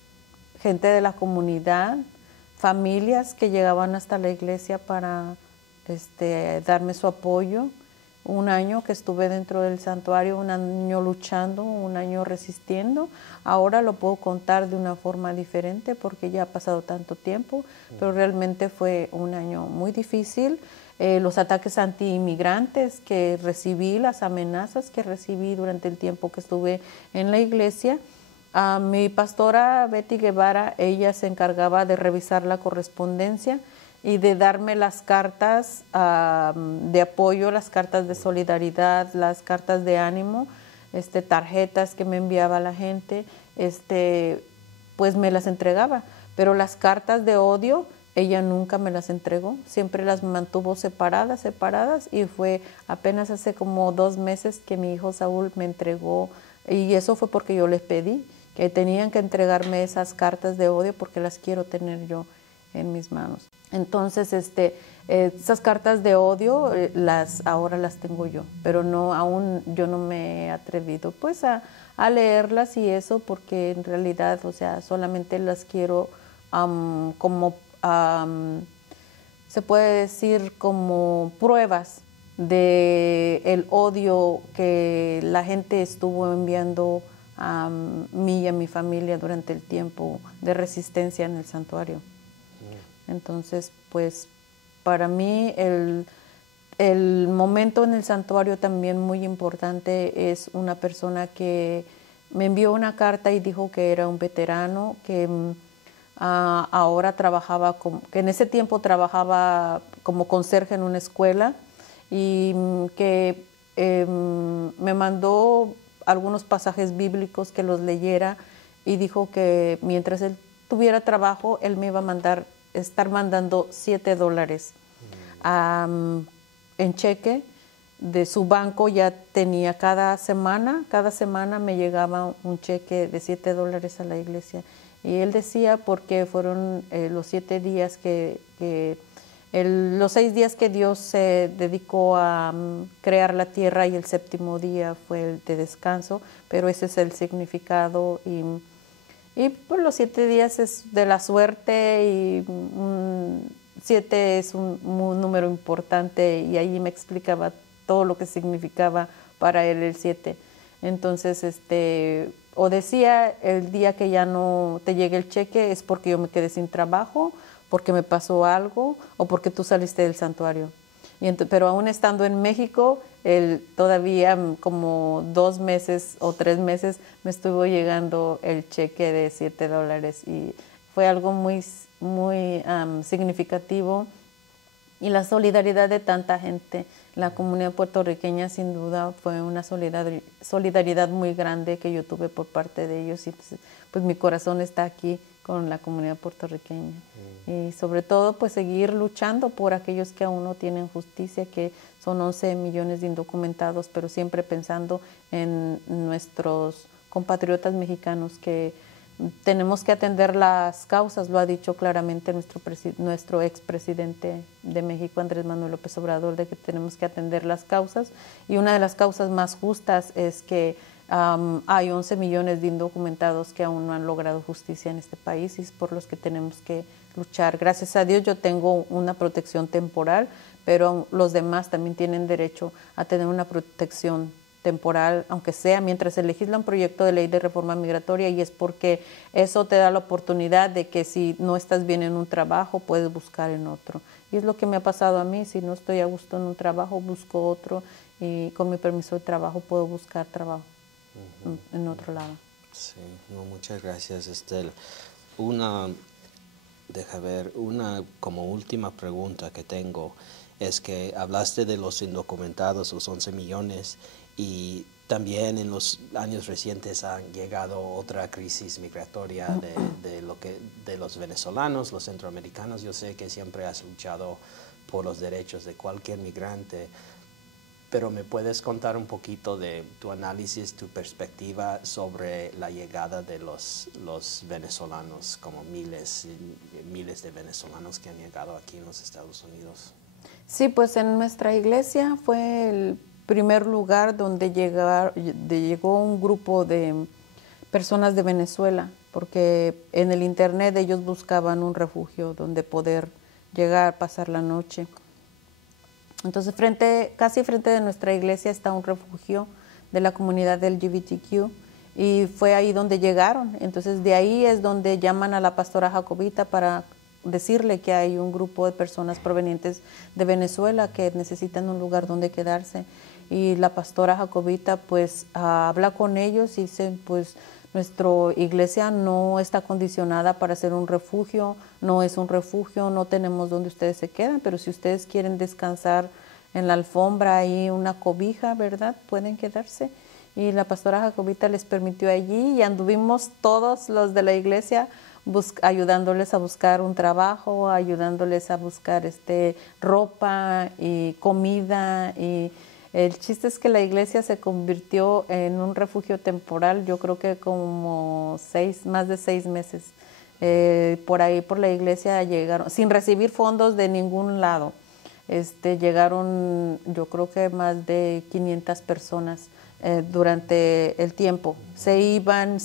gente de la comunidad, familias que llegaban hasta la iglesia para darme su apoyo. Un año que estuve dentro del santuario, un año luchando, un año resistiendo. Ahora lo puedo contar de una forma diferente porque ya ha pasado tanto tiempo, pero realmente fue un año muy difícil. Los ataques anti-inmigrantes que recibí, las amenazas que recibí durante el tiempo que estuve en la iglesia. Mi pastora Betty Guevara, ella se encargaba de revisar la correspondencia y de darme las cartas de apoyo, las cartas de solidaridad, las cartas de ánimo, tarjetas que me enviaba la gente, pues me las entregaba. Pero las cartas de odio, ella nunca me las entregó, siempre las mantuvo separadas, y fue apenas hace como 2 meses que mi hijo Saúl me entregó, y eso fue porque yo les pedí que tenían que entregarme esas cartas de odio porque las quiero tener yo en mis manos. Entonces, esas cartas de odio ahora las tengo yo, pero aún yo no me he atrevido pues a leerlas y eso, porque en realidad, o sea, solamente las quiero como se puede decir como pruebas de el odio que la gente estuvo enviando a mí y a mi familia durante el tiempo de resistencia en el santuario. Entonces, pues para mí el momento en el santuario también muy importante es una persona que me envió una carta y dijo que era un veterano, que ahora que en ese tiempo trabajaba como conserje en una escuela, y que me mandó algunos pasajes bíblicos que los leyera, y dijo que mientras él tuviera trabajo, él me iba a estar mandando $7 en cheque de su banco. Ya tenía cada semana me llegaba un cheque de $7 a la iglesia. Y él decía, porque fueron los 7 días los 6 días que Dios se dedicó a crear la tierra, y el 7º día fue el de descanso, pero ese es el significado. Y pues los 7 días es de la suerte, y 7 es un número importante, y ahí me explicaba todo lo que significaba para él el 7. Entonces, o decía, el día que ya no te llegue el cheque es porque yo me quedé sin trabajo, porque me pasó algo, o porque tú saliste del santuario. Pero aún estando en México, todavía como 2 meses o 3 meses me estuvo llegando el cheque de $7, y fue algo muy, muy significativo. Y la solidaridad de tanta gente, la comunidad puertorriqueña, sin duda fue una solidaridad muy grande que yo tuve por parte de ellos, y pues mi corazón está aquí con la comunidad puertorriqueña. Y sobre todo, pues seguir luchando por aquellos que aún no tienen justicia, que son 11 millones de indocumentados, pero siempre pensando en nuestros compatriotas mexicanos, que tenemos que atender las causas. Lo ha dicho claramente nuestro expresidente de México, Andrés Manuel López Obrador, de que tenemos que atender las causas, y una de las causas más justas es que hay 11 millones de indocumentados que aún no han logrado justicia en este país, y es por los que tenemos que luchar. Gracias a Dios yo tengo una protección temporal, pero los demás también tienen derecho a tener una protección temporal, aunque sea mientras se legisla un proyecto de ley de reforma migratoria, y es porque eso te da la oportunidad de que si no estás bien en un trabajo, puedes buscar en otro. Y es lo que me ha pasado a mí. Si no estoy a gusto en un trabajo, busco otro, y con mi permiso de trabajo puedo buscar trabajo en otro lado. Sí, no, muchas gracias, Estela. Una como última pregunta que tengo es que hablaste de los indocumentados, los 11 millones, y también en los años recientes ha llegado otra crisis migratoria de los venezolanos, los centroamericanos. Yo sé que siempre has luchado por los derechos de cualquier migrante, pero ¿me puedes contar un poquito de tu análisis, tu perspectiva sobre la llegada de los venezolanos, como miles y miles de venezolanos que han llegado aquí en los Estados Unidos? Sí, pues en nuestra iglesia fue el primer lugar donde llegó un grupo de personas de Venezuela, porque en el internet ellos buscaban un refugio donde poder llegar, pasar la noche. Entonces casi frente de nuestra iglesia está un refugio de la comunidad LGBTQ y fue ahí donde llegaron. Entonces de ahí es donde llaman a la pastora Jacobita para decirle que hay un grupo de personas provenientes de Venezuela que necesitan un lugar donde quedarse. Y la pastora Jacobita pues habla con ellos y dice, pues nuestra iglesia no está condicionada para ser un refugio, no es un refugio, no tenemos donde ustedes se quedan, pero si ustedes quieren descansar en la alfombra y una cobija, ¿verdad? Pueden quedarse. Y la pastora Jacobita les permitió allí y anduvimos todos los de la iglesia ayudándoles a buscar un trabajo, ayudándoles a buscar ropa y comida. Y el chiste es que la iglesia se convirtió en un refugio temporal, yo creo que como más de 6 meses. Por ahí, por la iglesia llegaron, sin recibir fondos de ningún lado. Llegaron, yo creo que más de 500 personas durante el tiempo. Se iban,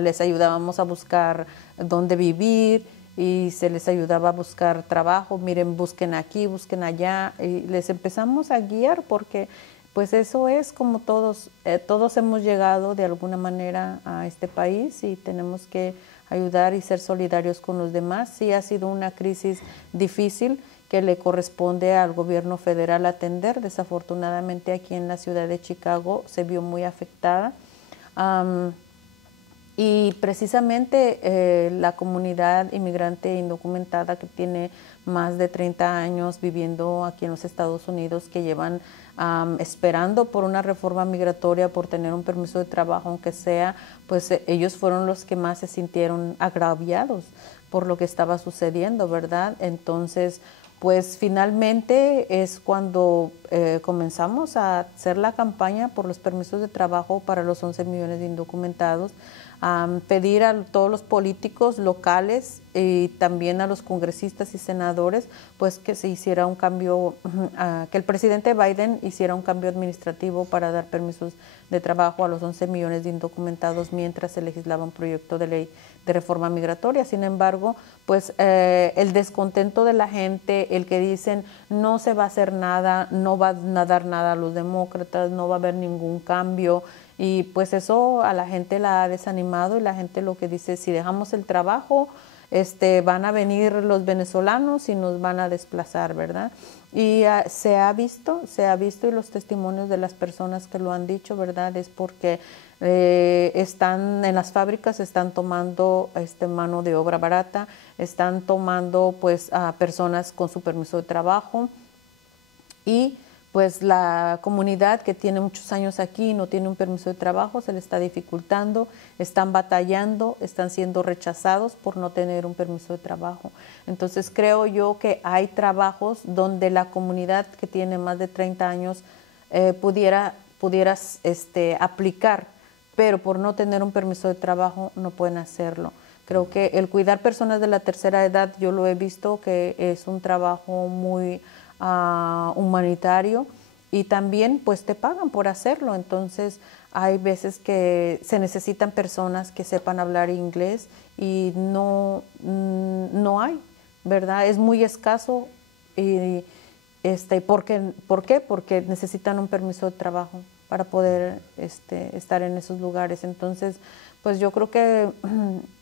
les ayudábamos a buscar dónde vivir y se les ayudaba a buscar trabajo. Miren, busquen aquí, busquen allá. Y les empezamos a guiar porque pues eso es como todos hemos llegado de alguna manera a este país y tenemos que ayudar y ser solidarios con los demás. Sí ha sido una crisis difícil que le corresponde al gobierno federal atender. Desafortunadamente aquí en la ciudad de Chicago se vio muy afectada. Y precisamente la comunidad inmigrante indocumentada que tiene más de 30 años viviendo aquí en los Estados Unidos, que llevan esperando por una reforma migratoria, por tener un permiso de trabajo, aunque sea, pues ellos fueron los que más se sintieron agraviados por lo que estaba sucediendo, ¿verdad? Entonces, pues finalmente es cuando comenzamos a hacer la campaña por los permisos de trabajo para los 11 millones de indocumentados, pedir a todos los políticos locales y también a los congresistas y senadores, pues que se hiciera un cambio, que el presidente Biden hiciera un cambio administrativo para dar permisos de trabajo a los 11 millones de indocumentados mientras se legislaba un proyecto de ley de reforma migratoria. Sin embargo, pues el descontento de la gente, el que dicen no se va a hacer nada, no va a dar nada a los demócratas, no va a haber ningún cambio, y pues eso a la gente la ha desanimado y la gente lo que dice, si dejamos el trabajo, van a venir los venezolanos y nos van a desplazar, ¿verdad? Y se ha visto y los testimonios de las personas que lo han dicho, ¿verdad? Es porque están en las fábricas, están tomando mano de obra barata, están tomando pues a personas con su permiso de trabajo, y pues la comunidad que tiene muchos años aquí y no tiene un permiso de trabajo se le está dificultando, están batallando, están siendo rechazados por no tener un permiso de trabajo. Entonces creo yo que hay trabajos donde la comunidad que tiene más de 30 años pudiera aplicar, pero por no tener un permiso de trabajo no pueden hacerlo. Creo que el cuidar personas de la tercera edad, yo lo he visto que es un trabajo muy humanitario, y también pues te pagan por hacerlo. Entonces hay veces que se necesitan personas que sepan hablar inglés y no hay, ¿verdad? Es muy escaso. Y ¿por qué? Porque necesitan un permiso de trabajo para poder estar en esos lugares. Entonces, pues yo creo que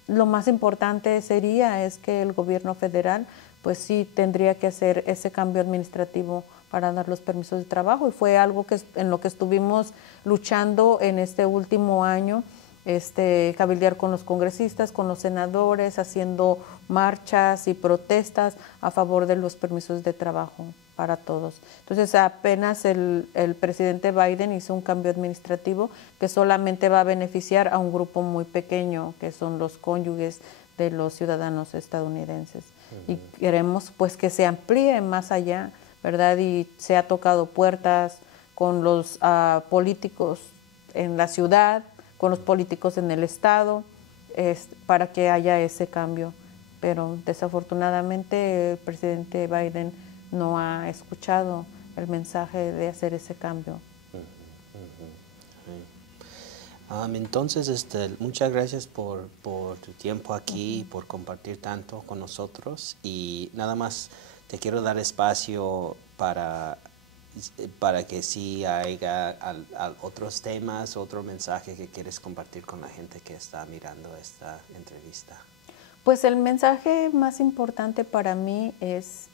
lo más importante es que el gobierno federal pues sí tendría que hacer ese cambio administrativo para dar los permisos de trabajo, y fue algo en lo que estuvimos luchando en este último año, cabildear con los congresistas, con los senadores, haciendo marchas y protestas a favor de los permisos de trabajo para todos. Entonces apenas el presidente Biden hizo un cambio administrativo que solamente va a beneficiar a un grupo muy pequeño, que son los cónyuges de los ciudadanos estadounidenses. Y queremos pues que se amplíe más allá, ¿verdad? Y se ha tocado puertas con los políticos en la ciudad, con los políticos en el estado, para que haya ese cambio. Pero desafortunadamente el presidente Biden no ha escuchado el mensaje de hacer ese cambio. Entonces, muchas gracias por tu tiempo aquí, por compartir tanto con nosotros, y nada más te quiero dar espacio para que sí haya otros temas, otro mensaje que quieres compartir con la gente que está mirando esta entrevista. Pues el mensaje más importante para mí es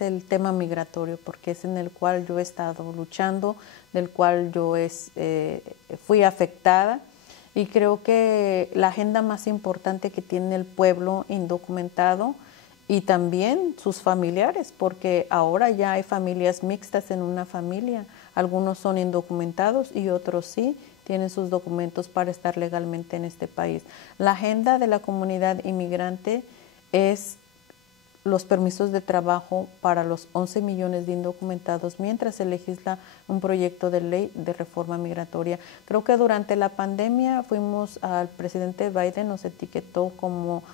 el tema migratorio, porque es en el cual yo he estado luchando, del cual yo fui afectada, y creo que la agenda más importante que tiene el pueblo indocumentado y también sus familiares, porque ahora ya hay familias mixtas en una familia, algunos son indocumentados y otros sí tienen sus documentos para estar legalmente en este país. La agenda de la comunidad inmigrante es los permisos de trabajo para los 11 millones de indocumentados, mientras se legisla un proyecto de ley de reforma migratoria. Creo que durante la pandemia al presidente Biden nos etiquetó como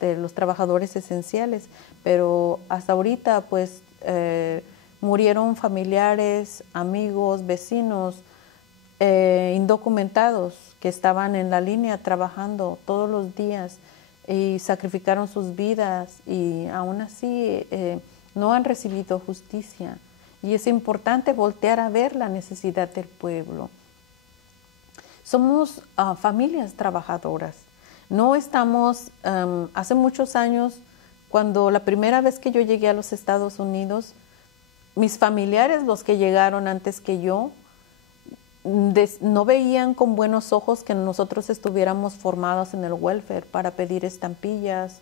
los trabajadores esenciales, pero hasta ahorita pues murieron familiares, amigos, vecinos, indocumentados que estaban en la línea trabajando todos los días y sacrificaron sus vidas, y aún así no han recibido justicia. Y es importante voltear a ver la necesidad del pueblo. Somos familias trabajadoras. No estamos, hace muchos años, cuando la primera vez que yo llegué a los Estados Unidos, mis familiares, los que llegaron antes que yo, no veían con buenos ojos que nosotros estuviéramos formados en el welfare para pedir estampillas.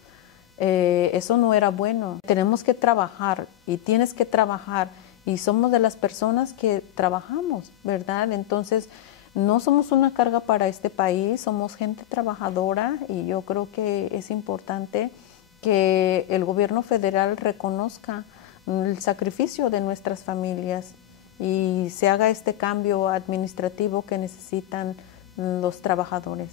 Eso no era bueno. Tenemos que trabajar y tienes que trabajar, y somos de las personas que trabajamos, ¿verdad? Entonces, no somos una carga para este país, somos gente trabajadora, y yo creo que es importante que el gobierno federal reconozca el sacrificio de nuestras familias y se haga este cambio administrativo que necesitan los trabajadores.